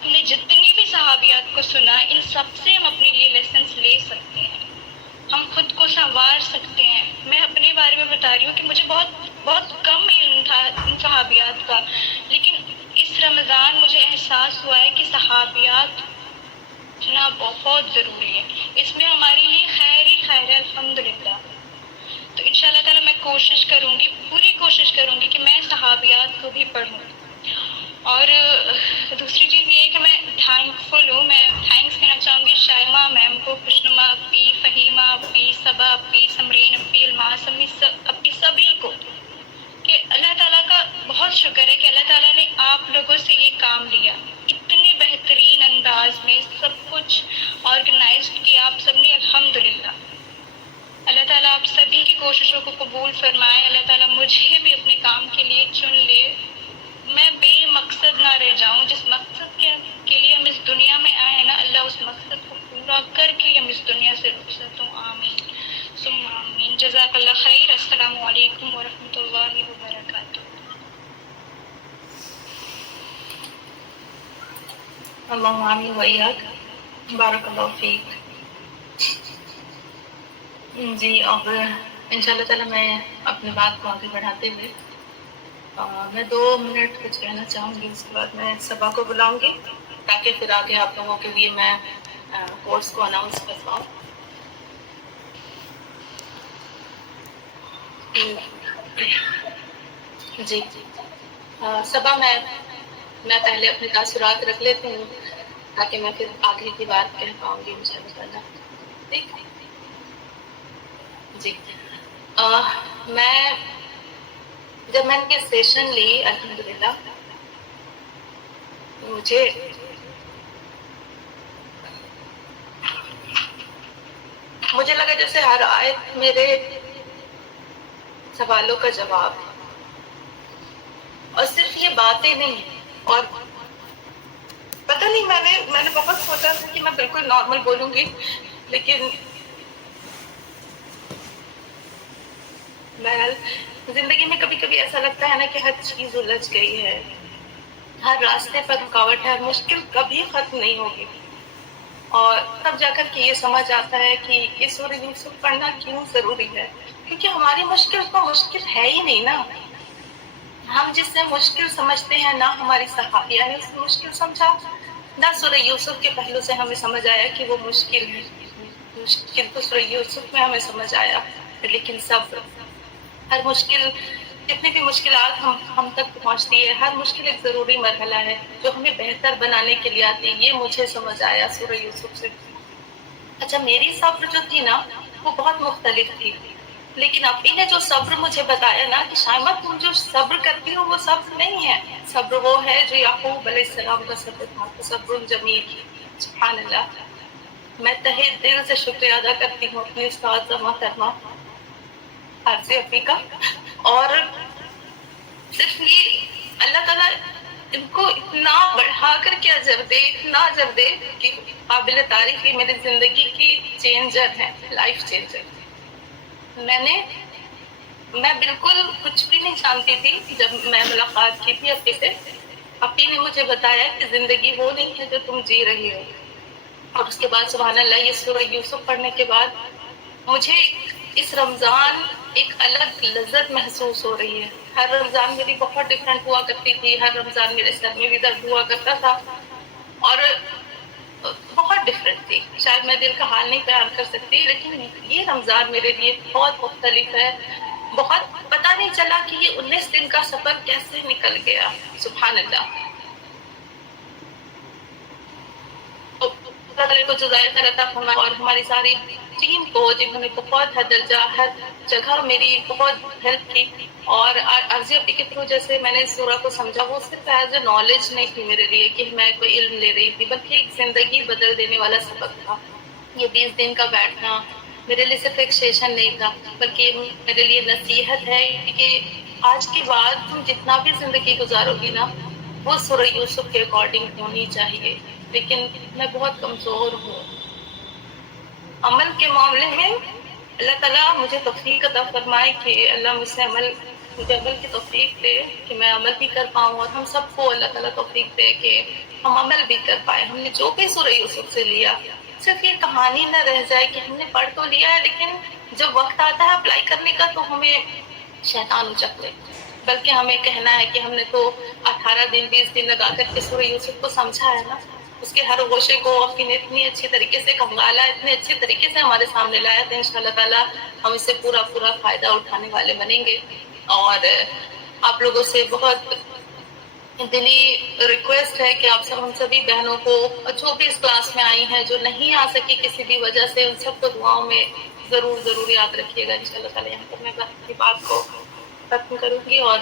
ہم نے جتنی بھی صحابیات کو سنا, ان سب سے ہم اپنے لیے لیسنس لے سکتے ہیں, ہم خود کو سنوار سکتے ہیں. میں اپنے بارے میں بتا رہی ہوں کہ مجھے بہت کم علم تھا ان صحابیات کا, لیکن اس رمضان مجھے احساس ہوا ہے کہ صحابیات سننا بہت ضروری ہے. اس میں ہمارے لیے خیر ہی خیر ہے الحمدللہ. تو انشاءاللہ تعالیٰ میں کوشش کروں گی, پوری کوشش کروں گی کہ میں صحابیات کو بھی پڑھوں. اور دوسری چیز یہ ہے کہ میں تھینکفل ہوں, میں تھینکس کہنا چاہوں گی شائمہ میم کو, خوشنما اپی, فہیمہ اپی, صبا اپی, سمرین اپی, الماس اپی, سبھی کو, کہ اللہ تعالیٰ کا بہت شکر ہے کہ اللہ تعالیٰ نے آپ لوگوں سے یہ کام لیا, اتنے بہترین انداز میں سب کچھ آرگنائزڈ کیا آپ سب نے الحمدللہ. اللہ تعالیٰ آپ سبھی کی کوششوں کو قبول فرمائے. اللہ تعالیٰ مجھے بھی اپنے کام کے لیے چن لے, میں بے مقصد نہ رہ جاؤں. جس مقصد کے لیے ہم اس دنیا میں آئے ہیں نا, اللہ اس مقصد کو پورا کر کے ہم اس دنیا سے رخصت ہوں. آمین ثم آمین. جزاک اللہ خیر. السلام علیکم ورحمۃ اللہ وبرکاتہ. اللہم آمین و ایاک. بارک اللہ فیک. جی, اب انشاءاللہ تعالیٰ میں اپنی بات کو آگے بڑھاتے ہوئے میں 2 منٹ کچھ کہنا چاہوں گی, اس کے بعد میں صبا کو بلاؤں گی تاکہ پھر آگے آپ لوگوں کے لیے میں کورس کو اناؤنس کر پاؤں. جی صبا, میں پہلے اپنے تاثرات رکھ لیتی ہوں تاکہ میں پھر آگے کی بات کہہ پاؤں گی انشاءاللہ تعالیٰ. ٹھیک جی. جب میں نے سیشن لی الحمدللہ, مجھے لگا جیسے ہر آیت میرے سوالوں کا جواب ہے, اور صرف یہ باتیں نہیں, اور پتہ نہیں میں نے بہت سوچا تھا کہ میں بالکل نارمل بولوں گی، لیکن بہرحال زندگی میں کبھی کبھی ایسا لگتا ہے نا کہ ہر چیز الجھ گئی ہے، ہر راستے پر رکاوٹ ہے، ہر مشکل کبھی ختم نہیں ہوگی، اور تب جا کر کے یہ سمجھ آتا ہے کہ یہ سورہ یوسف پڑھنا کیوں ضروری ہے، کیونکہ ہماری مشکل تو مشکل ہے ہی نہیں نا، ہم جس سے مشکل سمجھتے ہیں نہ ہماری صحابیہ نے اسے مشکل سمجھا، نہ سورہ یوسف کے پہلو سے ہمیں سمجھ آیا کہ وہ مشکل ہے، مشکل تو سورہ یوسف میں ہمیں سمجھ آیا، لیکن صبر، ہر مشکل، جتنی بھی مشکلات ہم تک پہنچتی ہے، ہر مشکل ایک ضروری مرحلہ ہے جو ہمیں بہتر بنانے کے لیے آتی ہے، یہ مجھے سمجھ آیا سورہ یوسف سے۔ اچھا میری صبر جو تھی نا وہ بہت مختلف تھی، لیکن ابھی نے جو صبر مجھے بتایا نا کہ شائمہ تم جو صبر کرتی ہو وہ صبر نہیں ہے، صبر وہ ہے جو یعقوب علیہ السلام کا صبر تھا، صبر جمیل، سبحان اللہ۔ میں تہہ دل سے شکریہ ادا کرتی ہوں اپنے استاد محترمہ عارضی اپی کا، اور صرف یہ اللہ تعالیٰ ان کو اتنا بڑھا کر کے اجر دے، اتنا اجر دے کہ قابل تعریف یہ میری زندگی کی چینجر ہے، لائف چینجر۔ میں بالکل کچھ بھی نہیں جانتی تھی جب میں ملاقات کی تھی اپی سے، اپی نے مجھے بتایا کہ زندگی وہ نہیں ہے جو تم جی رہی ہو، اور اس کے بعد سبحان اللہ یہ سورہ یوسف پڑھنے کے بعد مجھے اس رمضان ایک الگ لذت محسوس ہو رہی ہے۔ ہر رمضان میری بہت ڈفرینٹ ہوا کرتی تھی، ہر رمضان میرے سر میں بھی درد ہوا کرتا تھا، اور بہت ڈفرینٹ تھی، شاید میں دل کا حال نہیں بیان کر سکتی، لیکن یہ رمضان میرے لیے بہت مختلف ہے، بہت پتہ نہیں چلا کہ یہ 19 دن کا سفر کیسے نکل گیا، سبحان اللہ۔ کو جزائر عطا فرمائے، اور ہماری ساری ٹیم کو جنہوں نے بہت حد درجہ ہر جگہ میری بہت ہیلپ کی، اور عارضی اپی کے تھرو جیسے میں نے سورہ کو سمجھا، وہ صرف ایز اے نالج نہیں تھی میرے لیے کہ میں کوئی علم لے رہی تھی، بلکہ ایک زندگی بدل دینے والا سبق تھا۔ یہ 20 دن کا بیٹھنا میرے لیے صرف ایک سیشن نہیں تھا، بلکہ میرے لیے نصیحت ہے کہ آج کے بعد تم جتنا بھی زندگی گزارو گی نا وہ سورہ یوسف کے اکارڈنگ ہونی چاہیے، لیکن میں بہت کمزور ہوں عمل کے معاملے میں۔ اللہ تعالیٰ مجھے توفیق عطا فرمائے کہ اللہ مجھ سے مجھے عمل کی توفیق دے کہ میں عمل بھی کر پاؤں، اور ہم سب کو اللہ تعالیٰ توفیق دے کہ ہم عمل بھی کر پائے، ہم نے جو بھی سورہ یوسف سے لیا صرف یہ کہانی نہ رہ جائے کہ ہم نے پڑھ تو لیا ہے، لیکن جب وقت آتا ہے اپلائی کرنے کا تو ہمیں شیطان اچک لے، بلکہ ہمیں کہنا ہے کہ ہم نے تو 18 دن 20 دن لگا کر کے سورہ یوسف کو سمجھا ہے نا، اس کے ہر گوشے کو اپنی نے اتنی اچھی طریقے سے کھنگالا، اتنے اچھے طریقے سے ہمارے سامنے لایا، تو انشاءاللہ تعالیٰ ہم اس سے پورا فائدہ اٹھانے والے بنیں گے۔ اور آپ لوگوں سے بہت دلی ریکویسٹ ہے کہ آپ سب ہم سبھی بہنوں کو جو بھی اس کلاس میں آئی ہیں جو نہیں آ سکی کسی بھی وجہ سے، ان سب کو دعاؤں میں ضرور یاد رکھیے گا انشاءاللہ تعالیٰ۔ یہاں پر میں اپنی بات کو ختم کروں گی اور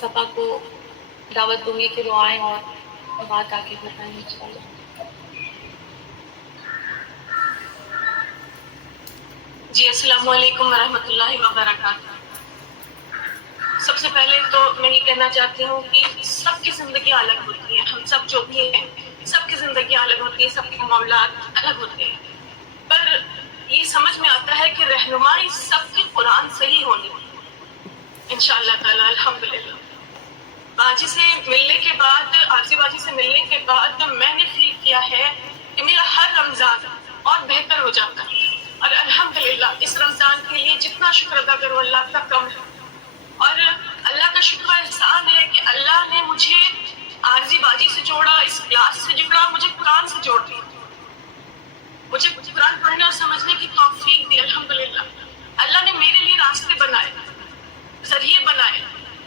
صفا کو دعوت دوں گی کہ وہ آئیں اور بات آگے بڑھائیں انشاءاللہ۔ جی السلام علیکم ورحمۃ اللہ وبرکاتہ۔ سب سے پہلے تو میں یہ کہنا چاہتی ہوں کہ سب کی زندگی الگ ہوتی ہے، ہم سب جو بھی ہیں سب کی زندگی الگ ہوتی ہے، سب کے معاملات الگ ہوتے ہیں، پر یہ سمجھ میں آتا ہے کہ رہنمائی سب کی قرآن سے ہی ہونی انشاءاللہ تعالیٰ۔ الحمدللہ باجی سے ملنے کے بعد، عارضی باجی سے ملنے کے بعد میں نے فیل کیا ہے کہ میرا ہر رمضان اور بہتر ہو جاتا ہے، اور الحمدللہ اس رمضان کے لیے جتنا شکر ادا کرو اللہ کا کم ہے، اور اللہ کا شکر احسان ہے کہ اللہ نے مجھے عارضی باجی سے جوڑا، اس کلاس سے جوڑا، مجھے قرآن سے جوڑ دیا، مجھے قرآن پڑھنے اور سمجھنے کی توفیق دی۔ الحمدللہ اللہ نے میرے لیے راستے بنائے، ذریعے بنائے،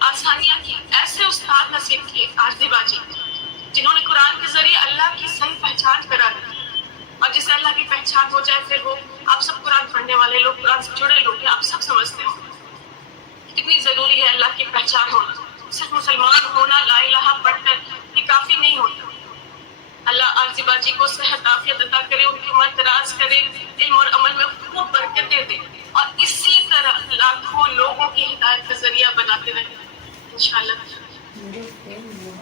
آسانیاں کی، ایسے استاد نصیب کیے عارضی باجی جنہوں نے قرآن کے ذریعے اللہ کی صحیح پہچان کرا دی، اور جسے اللہ کی پہچان ہو جائے پھر وہ آپ سب قرآن پڑھنے والے لوگ، قرآن سے جڑے لوگ ہیں، آپ سب سمجھتے ہو کتنی ضروری ہے اللہ کی پہچان ہونا۔ صرف مسلمان ہونا لا الہ پڑھ کر یہ کافی نہیں ہوتا۔ اللہ عارضی باجی کو صحت عافیت عطا کرے، ان کی عمر دراز کرے، علم اور عمل میں خوب برکتیں دے، اور اسی طرح لاکھوں لوگوں کی ہدایت کا ذریعہ بناتے رہے انشاءاللہ۔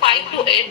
5 to 8,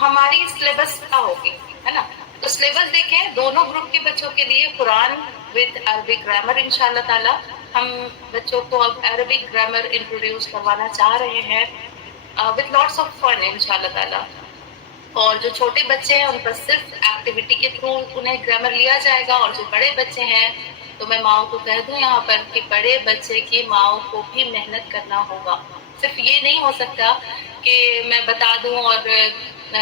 ہماری سلیبس کیا ہوگی، ہے نا. تو سلیبس دیکھیں دونوں گروپ کے بچوں کے لیے قرآن وتھ عربک گرامر انشاءاللہ تعالی. ہم بچوں کو اب عربک گرامر انٹروڈیوس کروانا چاہ رہے ہیں وتھ لاٹس آف فن انشاءاللہ تعالی. اور جو چھوٹے بچے ہیں ان پر صرف ایکٹیویٹی کے تھرو انہیں گرامر لیا جائے گا. اور جو بڑے بچے ہیں تو میں ماؤں کو کہہ دوں یہاں پر کہ بڑے بچے کی ماؤں کو بھی محنت کرنا ہوگا. صرف یہ نہیں ہو سکتا کہ میں بتا دوں اور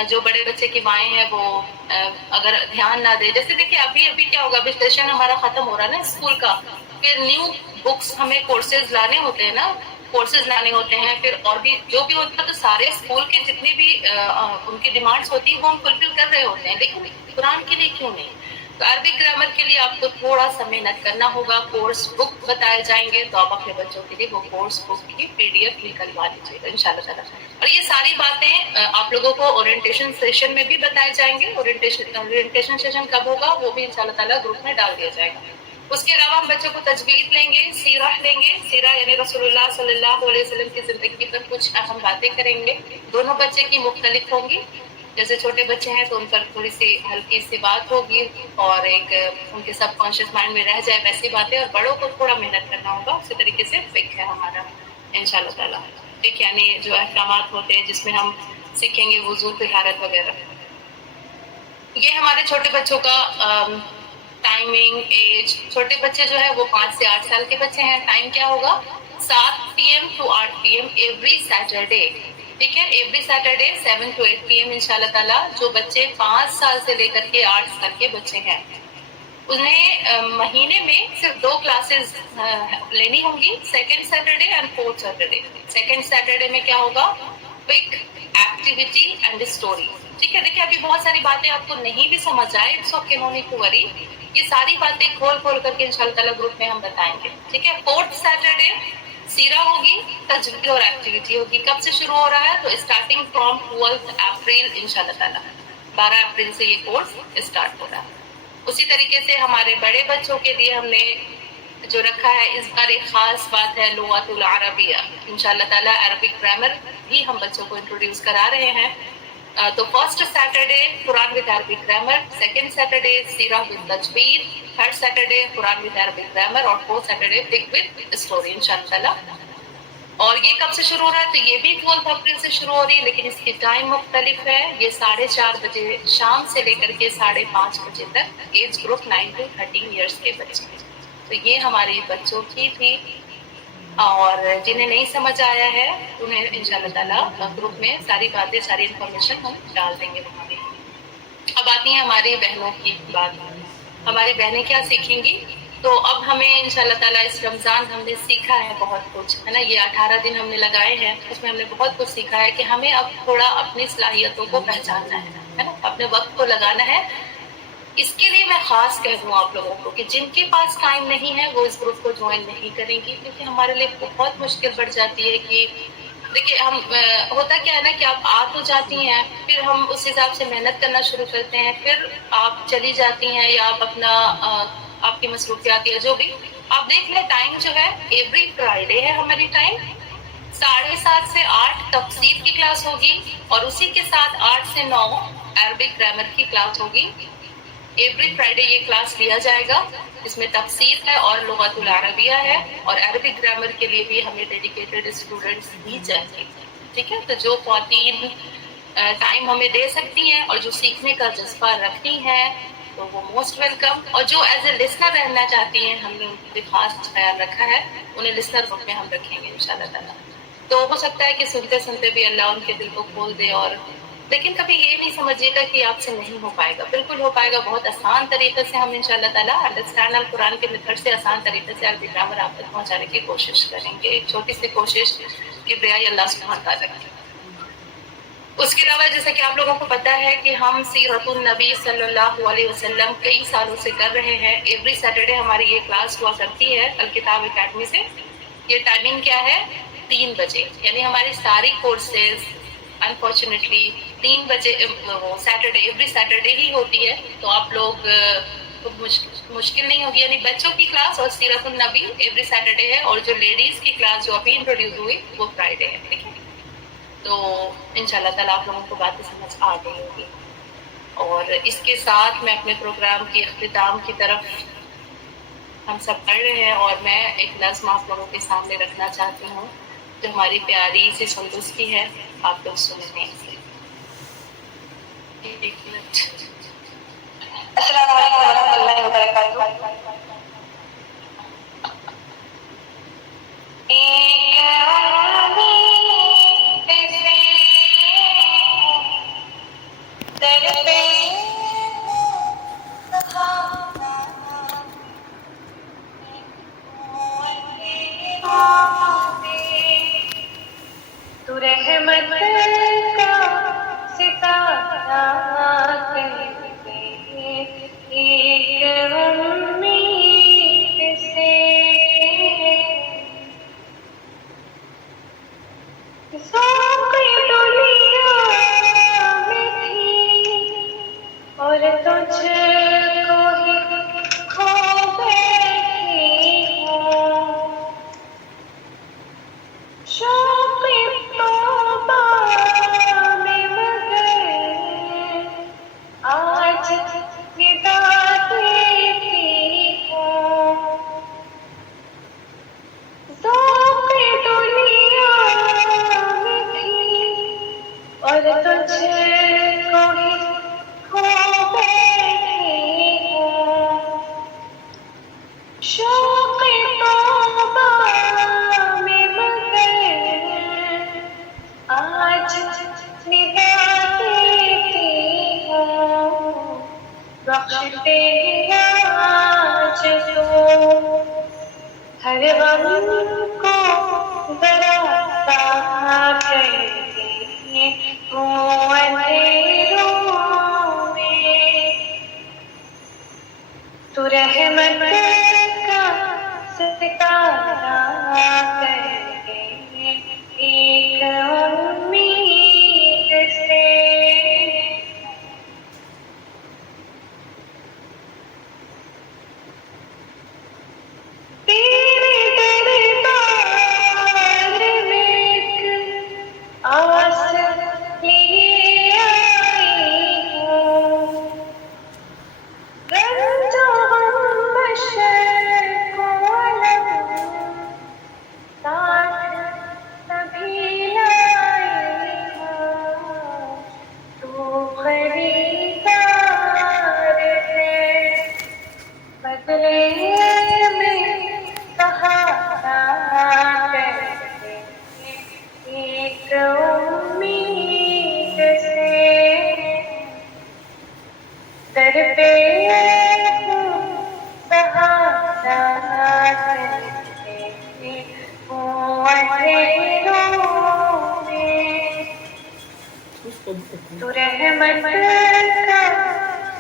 جو بڑے بچے کی مائیں ہیں وہ اگر دھیان نہ دے. جیسے دیکھیں ابھی کیا ہوگا، ابھی سیشن ہمارا ختم ہو رہا ہے نا اسکول کا، پھر نیو بکس ہمیں کورسز لانے ہوتے ہیں نا، کورسز لانے ہوتے ہیں، پھر اور بھی جو بھی ہوتا ہے تو سارے اسکول کے جتنے بھی ان کی ڈیمانڈس ہوتی ہیں وہ ہم فلفل کر رہے ہوتے ہیں. لیکن قرآن کے لیے کیوں نہیں؟ تو عربک گرامر کے لیے آپ کو تھوڑا سا محنت کرنا ہوگا. کورس بک بتائے جائیں گے تو آپ اپنے بچوں کے لیے وہ کورس بک کی PDF نکلوا لیجیے گا انشاءاللہ تعالیٰ. اور یہ ساری باتیں آپ لوگوں کو اورینٹیشن سیشن میں بھی بتائے جائیں گے. اورینٹیشن سیشن کب ہوگا وہ بھی انشاءاللہ تعالیٰ گروپ میں ڈال دیا جائے گا. اس کے علاوہ ہم بچوں کو تجوید لیں گے، سیرہ لیں گے. سیرہ یعنی رسول اللہ صلی اللہ علیہ وسلم کی زندگی پر کچھ اہم باتیں کریں گے. دونوں بچے کی مختلف ہوں گی. جیسے چھوٹے بچے ہیں تو ان پر تھوڑی سی ہلکی سی بات ہوگی اور ایک ان کے سب کانشیس مائنڈ میں رہ جائے ویسی باتیں. اور بڑوں کو تھوڑا محنت کرنا ہوگا. اسی طریقے سے فقہ ہے ہمارا انشاءاللہ تعالیٰ. فقہ یعنی جو احکامات ہوتے ہیں جس میں ہم سیکھیں گے وضو، طہارت وغیرہ. یہ ہمارے چھوٹے بچوں کا ٹائمنگ ایج. چھوٹے بچے جو ہے وہ 5 سے 8 سال کے بچے ہیں. ٹائم کیا ہوگا 7 PM to 8 PM every Saturday. ٹھیک ہے، ایوری سیٹرڈے 7 to 8 PM انشاءاللہ تعالیٰ. جو بچے 5 سال سے لے کر کے 8 سال کے بچے ہیں انہیں مہینے میں صرف 2 کلاسز لینی ہوں گی، second Saturday and fourth Saturday. Second Saturday میں کیا ہوگا، کوئک ایکٹیویٹی اینڈ اسٹوری. ٹھیک ہے، دیکھیں ابھی بہت ساری باتیں آپ کو نہیں بھی سمجھ آئے، it's okay, no need to worry. یہ ساری باتیں کھول کر کے انشاءاللہ تعالیٰ گروپ میں ہم بتائیں گے. ٹھیک ہے، فورتھ سیٹرڈے سیرہ ہوگی، تجوید اور ایکٹیویٹی ہوگی. کب سے شروع ہو رہا ہے تو اسٹارٹنگ فرام 12 اپریل انشاءاللہ تعالیٰ. 12 اپریل سے یہ کورس اسٹارٹ ہو رہا ہے. اسی طریقے سے ہمارے بڑے بچوں کے لیے ہم نے جو رکھا ہے اس بار ایک خاص بات ہے لغت العربیہ. انشاءاللہ تعالیٰ عربک گرامر بھی ہم بچوں کو انٹروڈیوس کرا رہے ہیں. تو first Saturday Quran with Arabic grammar, second Saturday سیرہ وتھ تجوید، third Saturday Quran with Arabic grammar اور فورتھ سیٹرڈے فقہ وتھ اسٹوری انشاءاللہ تعالیٰ. اور یہ کب سے شروع ہو رہا ہے تو یہ بھی 12 اپریل سے شروع ہو رہی ہے، لیکن اس کی ٹائم مختلف ہے. یہ 4:30 بجے شام سے لے کر کے 5:30 بجے تک. ایج گروپ 9 to 13 ایئرس کے بچے. تو یہ ہماری بچوں کی تھی، اور جنہیں نہیں سمجھ آیا ہے انہیں انشاءاللہ تعالیٰ گروپ میں ساری باتیں، ساری انفارمیشن ہم ڈال دیں گے وہاں پہ. اب آتی ہیں ہماری بہنوں کی بات. ہماری بہنیں کیا سیکھیں گی؟ تو اب ہمیں انشاءاللہ تعالیٰ اس رمضان ہم نے سیکھا ہے بہت کچھ، ہے نا. یہ 18 دن ہم نے لگائے ہیں، اس میں ہم نے بہت کچھ سیکھا ہے کہ ہمیں اب تھوڑا اپنی صلاحیتوں کو پہچاننا ہے نا، اپنے وقت کو لگانا ہے. اس کے لیے میں خاص کہہ دوں آپ لوگوں کو کہ جن کے پاس ٹائم نہیں ہے وہ اس گروپ کو جوائن نہیں کریں گی، کیونکہ ہمارے لیے بہت مشکل بڑھ جاتی ہے. کہ دیکھیے ہم ہوتا کیا ہے نا کہ آپ آ تو جاتی ہیں، پھر ہم اس حساب سے محنت کرنا شروع کرتے ہیں، پھر آپ چلی جاتی ہیں یا آپ اپنا آپ کی مصروفیات یا جو بھی آپ دیکھ لیں. ٹائم جو ہے ایوری فرائیڈے ہے ہماری ٹائم. 7:30 سے 8 تفسیر کی کلاس ہوگی اور اسی کے ساتھ 8 سے 9 عربک گرامر کی کلاس ہوگی. ایوری فرائیڈے یہ کلاس لیا جائے گا. اس میں تفسیر ہے اور لغت العربیہ ہے، اور عربک گرامر کے لیے بھی ہمیں ڈیڈیکیٹڈ اسٹوڈنٹس بھی چاہیے. ٹھیک ہے، تو جو خواتین ٹائم ہمیں دے سکتی ہیں اور جو سیکھنے کا جذبہ رکھتی ہیں تو وہ موسٹ ویلکم. اور جو ایز اے لسنر رہنا چاہتی ہیں ہم نے ان کی خاص خیال رکھا ہے، انہیں لسنر گروپ میں ہم رکھیں گے انشاءاللہ تعالیٰ. تو ہو سکتا ہے کہ سنتے سنتے بھی اللہ ان کے دل کو کھول دے. اور لیکن کبھی یہ نہیں سمجھیے گا کہ آپ سے نہیں ہو پائے گا، بالکل ہو پائے گا. بہت آسان طریقے سے ہم انشاءاللہ تعالیٰ انڈرسٹینڈ القرآن کے میتھڈ سے آسان طریقے سے عربی گرامر آپ تک پہنچانے کی کوشش کریں گے. ایک چھوٹی سی کوشش کی برائے اللہ سبحانہ تعالیٰ کی. اس کے علاوہ جیسا کہ آپ لوگوں کو پتہ ہے کہ ہم سیرت النبی صلی اللہ علیہ وسلم کئی سالوں سے کر رہے ہیں. ایوری سیٹرڈے ہماری یہ کلاس ہوا کرتی ہے الکتاب اکیڈمی سے. یہ ٹائمنگ کیا ہے 3 بجے، یعنی ہماری ساری کورسز انفارچونیٹلی 3 بجے سیٹرڈے ایوری سیٹرڈے ہی ہوتی ہے. تو آپ لوگ مشکل نہیں ہوگی. یعنی بچوں کی کلاس اور سیرت النبی ایوری سیٹرڈے ہے، اور جو لیڈیز کی کلاس جو ابھی انٹروڈیوس ہوئی وہ فرائیڈے ہے. ٹھیک ہے، تو انشاءاللہ تعالیٰ آپ لوگوں کو باتیں سمجھ آ گئی ہوگی. اور اس کے ساتھ میں اپنے پروگرام کے اختتام کی طرف ہم سب پڑھ رہے ہیں، اور میں ایک نظم آپ لوگوں کے سامنے رکھنا چاہتی ہوں جو ہماری پیاری سی سندس کی ہے. آپ لوگ سنیں گے. ایک منٹ. السلام علیکم ورحمۃ اللہ وبرکاتہ. تو رحمت کا ستارہ کہتے ایک امید سے ذوق دنیا میں تھی اور تجھ کو ہی کھو بیٹھی ہوں. شوق توبہ میں مگر آج ندا دیتی ہوں. ذوق دنیا میں تھی اور تجھ کو ہی کھو بیٹھی ہوں. شوق توبہ میں مگر آج ندا دیتی ہوں. بخش دے آج تو ہر غم کو ذرا سا کر دے ہوں اندھیروں میں. تو رحمت کا ستارہ کر دے ایک امید سے. تیرے دربار میں ایک آس لیے آئی ہوں. رنج و غم بشر کو علم ساتھ تبھی لائی ہوں. تو خریدار ہے بدلے میں سہارا کر دے ایک امید سے. در پہ ہوں سہارا کر دے ہوں اندھیروں میں. تو رحمت کا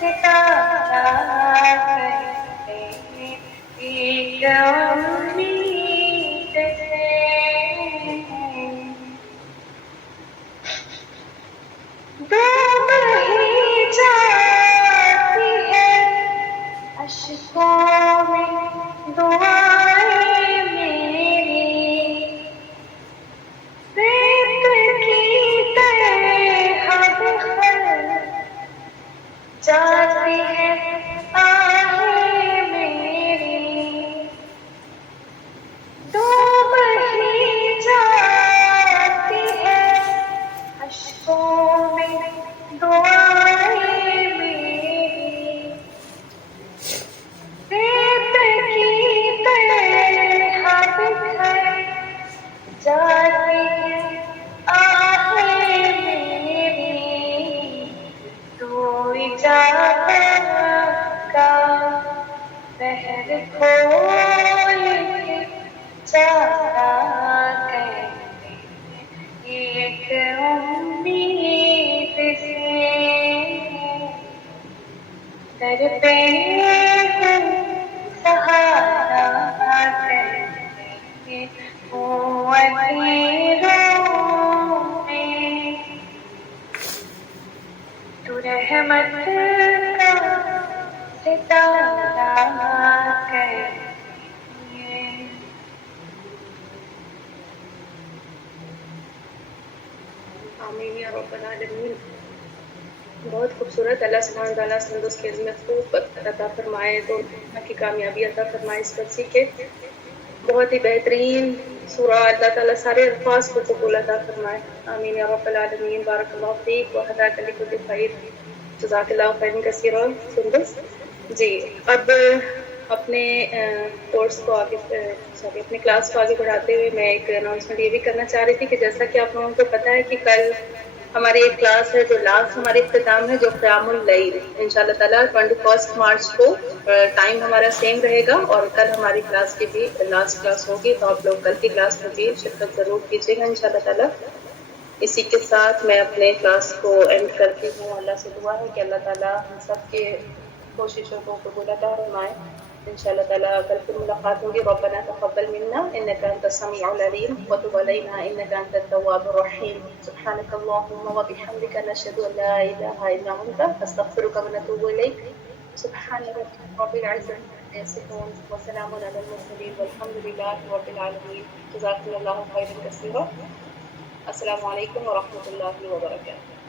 ستارہ کر دے ایک امید سے. ڈوب ہی جاتی ہے اشکوں میں دعائیں میری. ریت کی طرح بخر جاتی ہے آہیں میری. ڈوب ہی جاتی ہے اشکوں میں دعائیں میری. ریت کی طرح بکھر جاتی ہے آہیں میری. تو اجازت کا بحر کھول کے چارہ کر دے ایک امید سے. در پہ ہوں سہارا کر دے ہوں اندھیروں میں. تو رحمت کا ستارہ کر دے. آمین یا رب العالمین. بہت خوبصورت. اللہ سبحانہ تعالیٰ تندرست کے علم میں خوب عطا فرمائے، تو کی کامیابی عطا فرمائے اس پر سیکھے. بہت ہی بہترین سورہ. اللہ تعالیٰ سارے الفاظ کو قبول عطا فرمائے. آمین یا رب العالمین. بارک اللہ فیک و ہداک لکل خیر. جزاک اللہ خیرا کثیرا. سندس جی اب اپنے کورس کو آگے اپنے کلاس کو آگے بڑھاتے ہوئے میں ایک اناؤنسمنٹ یہ بھی کرنا چاہ رہی تھی کہ جیسا کہ آپ لوگوں کو پتہ ہے کہ کل ہماری ایک کلاس ہے جو لاسٹ ہمارے اختتام ہے، جو قیام اللیل انشاءاللہ تعالیٰ 21 مارچ کو ٹائم ہمارا سیم رہے گا، اور کل ہماری کلاس کی بھی لاسٹ کلاس ہوگی، تو آپ لوگ کل کی کلاس میں بھی شرکت ضرور کیجیے گا انشاءاللہ تعالیٰ. اسی کے ساتھ میں اپنے کلاس کو اینڈ کرتی ہوں. اللہ سے دعا ہے کہ اللہ تعالیٰ ہم سب کے کوششوں کو قبول عطا فرمائے. انشاءاللہ تعالیٰ کل پھر ملاقات ہوگی. ربنا تقبل منا انك انت السميع العليم وتب علينا انك انت التواب الرحيم. سبحانك اللهم وبحمدك نشهد ان لا اله الا انت نستغفرك ونتوب اليك. سبحان رب العزة عما يصفون وسلام على المرسلين والحمد لله رب العالمين. جزاكم الله خيرا كثيرا. السلام علیکم ورحمۃ اللہ وبرکاتہ.